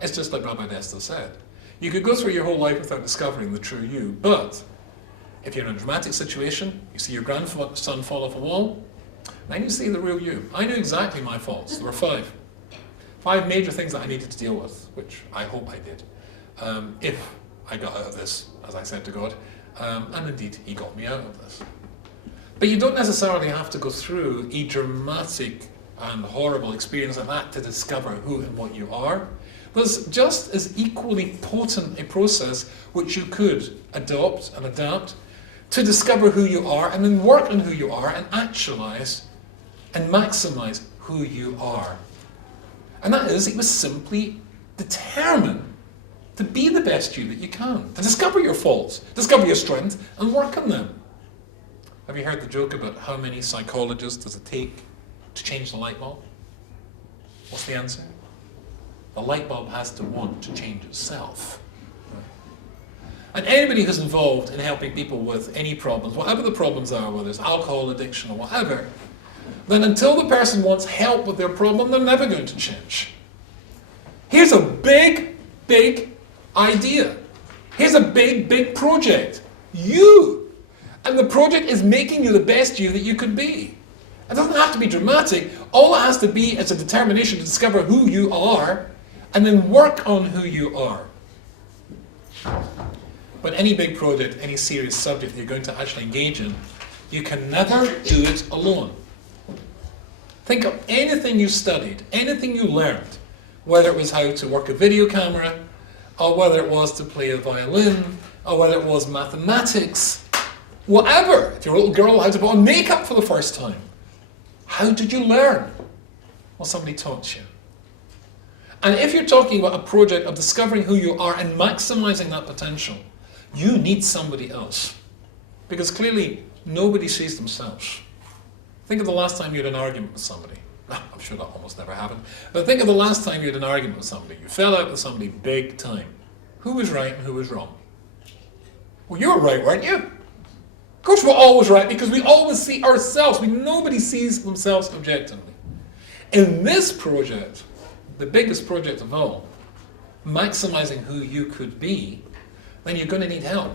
It's just like Rabbi Desta said. You could go through your whole life without discovering the true you, but if you're in a dramatic situation, you see your grandson fall off a wall, then you see the real you. I knew exactly my faults. There were 5. 5 major things that I needed to deal with, which I hope I did, if I got out of this, as I said to God, and indeed He got me out of this. But you don't necessarily have to go through a dramatic and horrible experience like that to discover who and what you are. There's just as equally potent a process which you could adopt and adapt to discover who you are, and then work on who you are and actualize and maximize who you are. And that is, it was simply determine to be the best you that you can, to discover your faults, discover your strengths, and work on them. Have you heard the joke about how many psychologists does it take to change the light bulb? What's the answer? The light bulb has to want to change itself. And anybody who's involved in helping people with any problems, whatever the problems are, whether it's alcohol addiction or whatever, then until the person wants help with their problem, they're never going to change. Here's a big, big idea. Here's a big, big project. You. And the project is making you the best you that you could be. It doesn't have to be dramatic. All it has to be is a determination to discover who you are and then work on who you are. But any big project, any serious subject that you're going to actually engage in, you can never do it alone. Think of anything you studied, anything you learned, whether it was how to work a video camera, or whether it was to play a violin, or whether it was mathematics, whatever. If you're a little girl, how to put on makeup for the first time. How did you learn? Well, somebody taught you. And if you're talking about a project of discovering who you are and maximizing that potential, you need somebody else. Because clearly, nobody sees themselves. Think of the last time you had an argument with somebody. I'm sure that almost never happened. But think of the last time you had an argument with somebody. You fell out with somebody big time. Who was right and who was wrong? Well, you were right, weren't you? Of course we're always right, because we always see ourselves. Nobody sees themselves objectively. In this project, the biggest project of all, maximizing who you could be, then you're going to need help.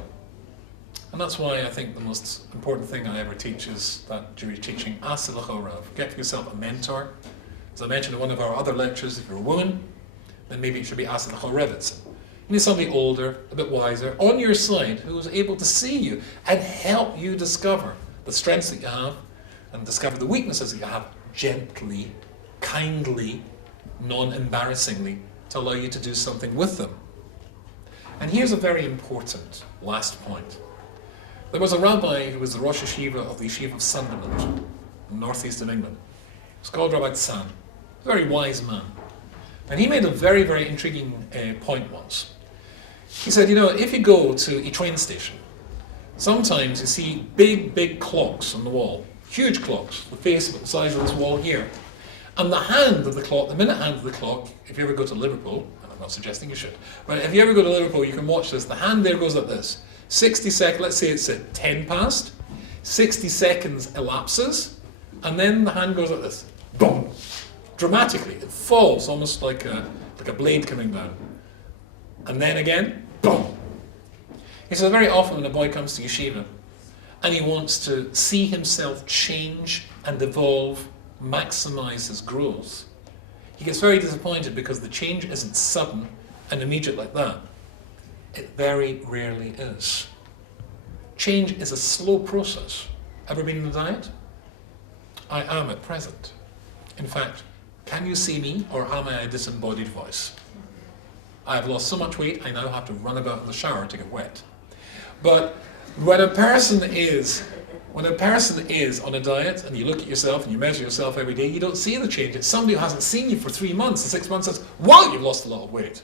And that's why I think the most important thing I ever teach is that Jewish teaching, Asa l'cho rav. Get for yourself a mentor. As I mentioned in one of our other lectures, if you're a woman, then maybe it should be Asa l'cho rebbetzin. You need somebody older, a bit wiser, on your side, who is able to see you and help you discover the strengths that you have and discover the weaknesses that you have gently, kindly, non-embarrassingly, to allow you to do something with them. And here's a very important last point. There was a rabbi who was the Rosh Yeshiva of the Yeshiva of Sunderland, in the northeast of England. He was called Rabbi Tzan, a very wise man. And he made a very, very intriguing point once. He said, you know, if you go to a train station, sometimes you see big, big clocks on the wall, huge clocks, the face of the size of this wall here. And the hand of the clock, the minute hand of the clock, if you ever go to Liverpool, and I'm not suggesting you should, but if you ever go to Liverpool, you can watch this. The hand there goes like this. 60 seconds, let's say it's at 10 past, 60 seconds elapses, and then the hand goes like this. Boom! Dramatically. It falls almost like a blade coming down. And then again, boom! He says very often when a boy comes to yeshiva and he wants to see himself change and evolve, maximize his growth, he gets very disappointed because the change isn't sudden and immediate like that. It very rarely is. Change is a slow process. Ever been on a diet? I am at present. In fact, can you see me, or am I a disembodied voice? I have lost so much weight, I now have to run about in the shower to get wet. But when a person is on a diet, and you look at yourself and you measure yourself every day, you don't see the change. It's somebody who hasn't seen you for 3 months or 6 months says, wow, you've lost a lot of weight.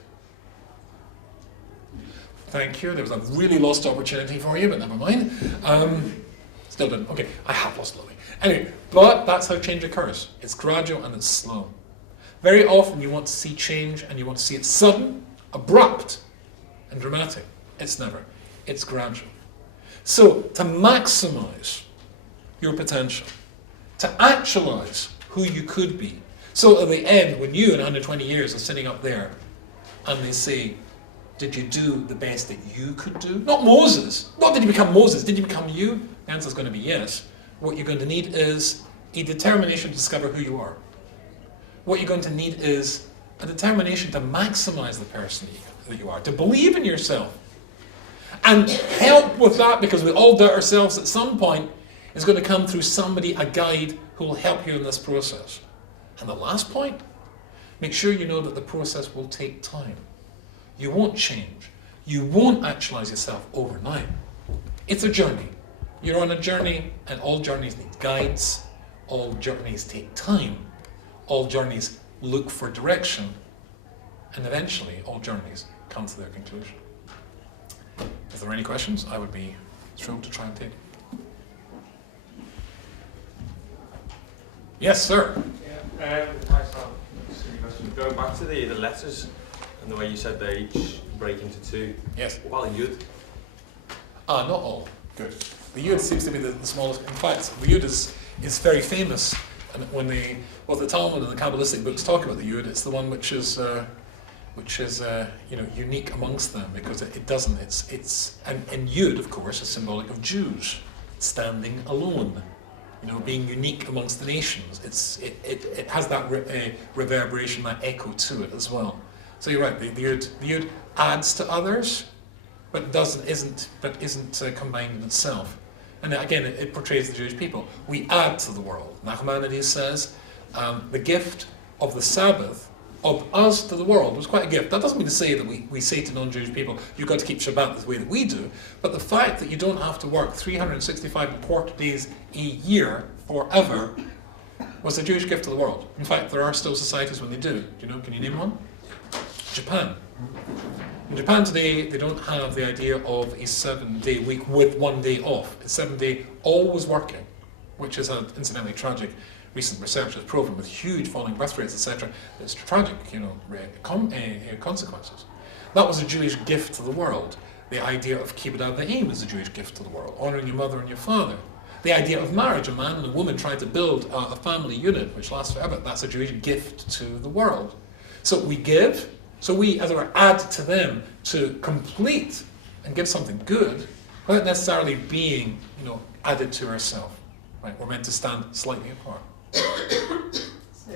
Thank you, there was a really lost opportunity for you, but never mind. Still didn't, okay, I have lost a lot of weight. Anyway, but that's how change occurs. It's gradual and it's slow. Very often you want to see change and you want to see it sudden, abrupt, and dramatic. It's never. It's gradual. So, to maximize your potential, to actualize who you could be, so at the end, when you in 120 years are sitting up there and they say, did you do the best that you could do? Not Moses. Not did you become Moses. Did you become you? The answer is going to be yes. What you're going to need is a determination to discover who you are. What you're going to need is a determination to maximize the person that you are, to believe in yourself. And help with that, because we all doubt ourselves at some point, is going to come through somebody, a guide, who will help you in this process. And the last point, make sure you know that the process will take time. You won't change. You won't actualize yourself overnight. It's a journey. You're on a journey, and all journeys need guides. All journeys take time. All journeys look for direction. And eventually, all journeys come to their conclusion. If there are any questions, I would be thrilled to try and take. Yes, sir. Yeah, going back to the letters and the way you said they each break into two. Yes. Well, Yud. Not all. Good. The Yud seems to be the smallest. In fact, the Yud is very famous. And when both the Talmud and the Kabbalistic books talk about the Yud, it's the one which is unique amongst them, because it doesn't. And Yud, of course, is symbolic of Jews standing alone. Being unique amongst the nations. It has that reverberation, that echo to it as well. So you're right. The Yud adds to others, but isn't combined in itself. And again, it portrays the Jewish people. We add to the world. Nachmanides says, the gift of the Sabbath of us to the world was quite a gift. That doesn't mean to say that we say to non-Jewish people, you've got to keep Shabbat the way that we do, but the fact that you don't have to work 365 days a year forever was a Jewish gift to the world. In fact, there are still societies when they do. Can you name one? Japan. In Japan today, they don't have the idea of a 7-day week with 1 day off. It's 7-day always working, which is incidentally tragic. Recent research has proven, with huge falling birth rates, etc., it's tragic, consequences. That was a Jewish gift to the world. The idea of kibbud av v'im is a Jewish gift to the world, honouring your mother and your father. The idea of marriage, a man and a woman trying to build a family unit which lasts forever, that's a Jewish gift to the world. So we give, so we, as it were, add to them to complete and give something good, without necessarily being, added to ourselves. Right? We're meant to stand slightly apart. So,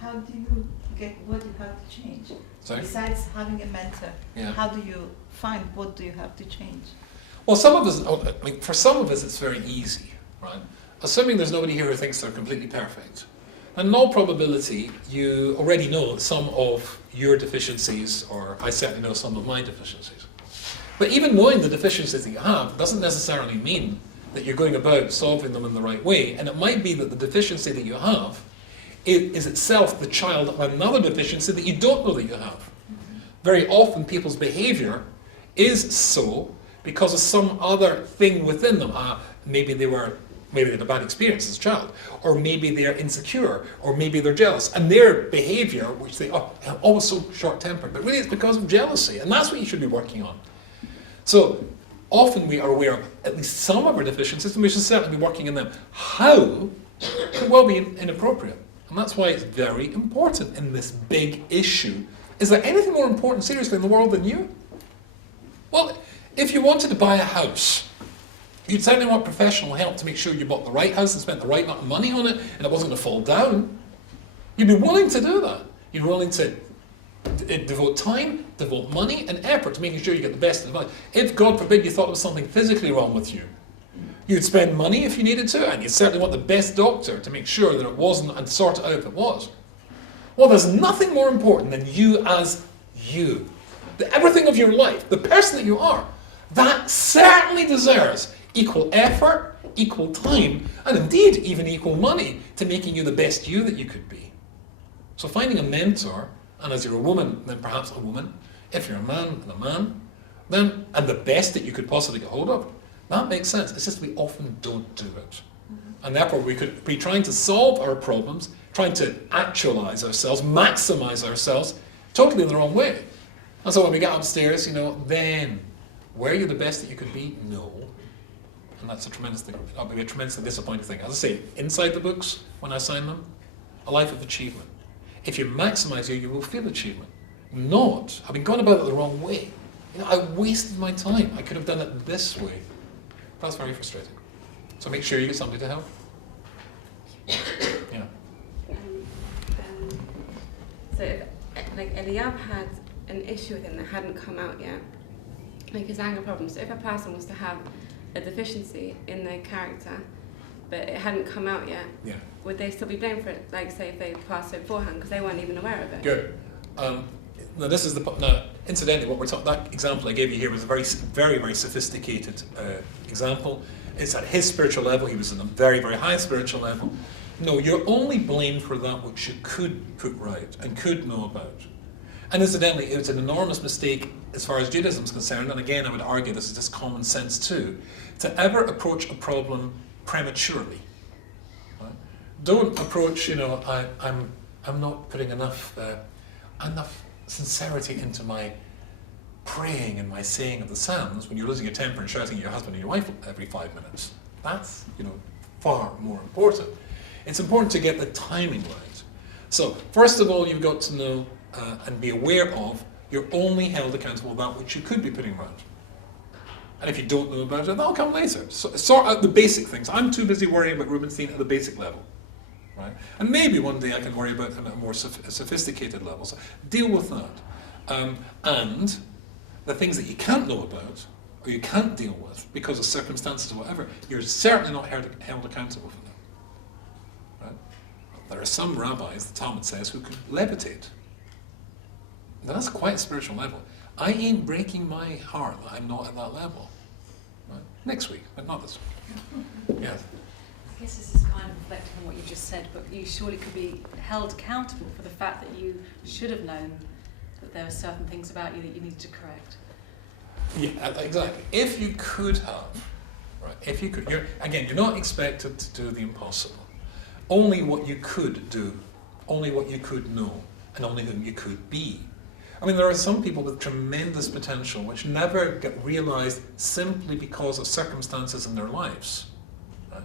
how do you get what you have to change? Sorry? Besides having a mentor, Yeah. how do you find what do you have to change? Well, for some of us it's very easy, right? Assuming there's nobody here who thinks they're completely perfect. And in all probability, you already know some of your deficiencies, or I certainly know some of my deficiencies. But even knowing the deficiencies that you have doesn't necessarily mean that you're going about solving them in the right way. And it might be that the deficiency that you have is itself the child of another deficiency that you don't know that you have. Very often people's behaviour is so because of some other thing within them. Maybe they had a bad experience as a child, or maybe they're insecure, or maybe they're jealous, and their behaviour, which they are always so short-tempered, but really it's because of jealousy, and that's what you should be working on. So often we are aware of at least some of our deficiencies, and we should certainly be working on them. How could well be inappropriate, and that's why it's very important in this big issue. Is there anything more important, seriously, in the world than you? Well, if you wanted to buy a house, you'd certainly want professional help to make sure you bought the right house and spent the right amount of money on it and it wasn't going to fall down. You'd be willing to do that. You'd be willing to devote time, devote money and effort to making sure you get the best advice. If, God forbid, you thought there was something physically wrong with you, you'd spend money if you needed to, and you'd certainly want the best doctor to make sure that it wasn't and sort it out if it was. Well, there's nothing more important than you as you. Everything of your life, the person that you are, that certainly deserves equal effort, equal time, and indeed even equal money to making you the best you that you could be. So finding a mentor, and as you're a woman, then perhaps a woman, if you're a man, then a man, then, and the best that you could possibly get hold of, that makes sense. It's just we often don't do it. And therefore we could be trying to solve our problems, trying to actualize ourselves, maximize ourselves, totally in the wrong way. And so when we get upstairs, then were you the best that you could be? No. And that's that'll be a tremendously disappointing thing. As I say, inside the books, when I sign them, a life of achievement. If you maximize you will feel achievement. Not having gone about it the wrong way. I wasted my time. I could have done it this way. That's very frustrating. So make sure you get somebody to help. Yeah. So if, Eliab had an issue with him that hadn't come out yet, like his anger problem. So if a person was to have a deficiency in their character, but it hadn't come out yet, would they still be blamed for it? Like, say, if they passed it beforehand because they weren't even aware of it. Good. Now, this is incidentally, what we're talking. That example I gave you here was a very, very, very sophisticated example. It's at his spiritual level. He was in a very, very high spiritual level. No, you're only blamed for that which you could put right and could know about. And incidentally, it was an enormous mistake as far as Judaism is concerned, and again I would argue this is just common sense too, to ever approach a problem prematurely. Right? Don't approach, I'm not putting enough sincerity into my praying and my saying of the Psalms when you're losing your temper and shouting at your husband and your wife every 5 minutes. That's, far more important. It's important to get the timing right. So, first of all, you've got to know and be aware of you're only held accountable for that which you could be putting right. And if you don't know about it, that'll come later. So, sort out the basic things. I'm too busy worrying about Rubinstein at the basic level. Right? And maybe one day I can worry about him at a more sophisticated level. So deal with that. And the things that you can't know about, or you can't deal with, because of circumstances or whatever, you're certainly not held accountable for them. Right? There are some rabbis, the Talmud says, who can levitate. Now, that's quite a spiritual level. I ain't breaking my heart that I'm not at that level. Right? Next week, but not this week. Yeah. I guess this is kind of reflecting on what you just said, but you surely could be held accountable for the fact that you should have known that there were certain things about you that you needed to correct. Yeah, exactly. If you could have, right, if you could, you're not expected to do the impossible. Only what you could do, only what you could know, and only whom you could be. I mean, there are some people with tremendous potential which never get realized simply because of circumstances in their lives. Right?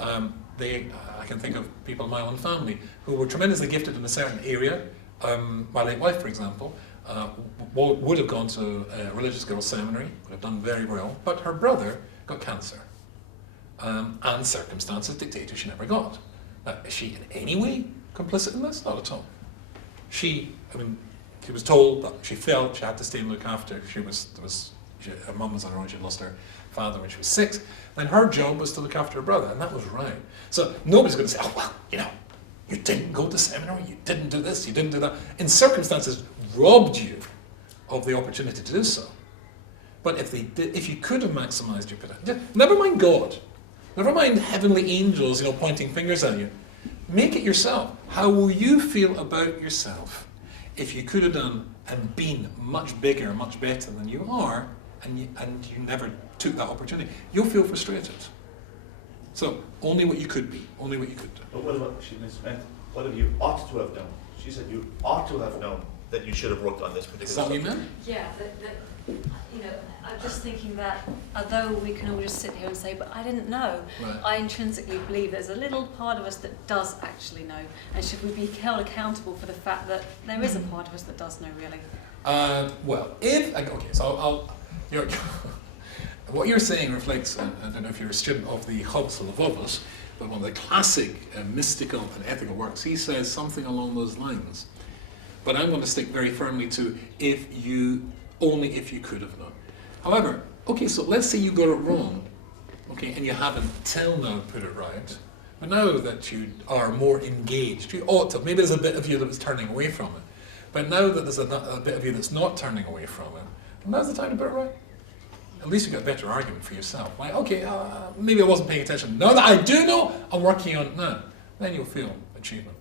I can think of people in my own family who were tremendously gifted in a certain area. My late wife, for example, would have gone to a religious girls' seminary, would have done very well, but her brother got cancer. And circumstances dictated she never got. Now, is she in any way complicit in this? Not at all. She was told that she felt she had to stay and look after. Her mum was on her own, she had lost her father when she was 6. Then her job was to look after her brother, and that was right. So nobody's going to say, oh, well, you didn't go to seminary, you didn't do this, you didn't do that. In circumstances robbed you of the opportunity to do so. But if you could have maximized your potential, never mind God, never mind heavenly angels, pointing fingers at you. Make it yourself. How will you feel about yourself if you could have done and been much bigger, much better than you are, and you never took that opportunity? You'll feel frustrated. So only what you could be, only what you could do. But what about, she meant, what have you ought to have done? She said you ought to have known that you should have worked on this particular Is that what you subject. meant? Yeah, I'm just thinking that although we can all just sit here and say, but I didn't know, Right. I intrinsically believe there's a little part of us that does actually know. And should we be held accountable for the fact that there is a part of us that does know, really? What you're saying reflects, I don't know if you're a student of the Hobbes or the Vovos, but one of the classic mystical and ethical works, he says something along those lines. But I'm going to stick very firmly to only if you could have known. However, okay, so let's say you got it wrong, okay, and you haven't till now put it right. But now that you are more engaged, you ought to, maybe there's a bit of you that was turning away from it. But now that there's a bit of you that's not turning away from it, now's the time to put it right. At least you've got a better argument for yourself. Like, okay, maybe I wasn't paying attention. Now that I do know, I'm working on it now. Then you'll feel achievement.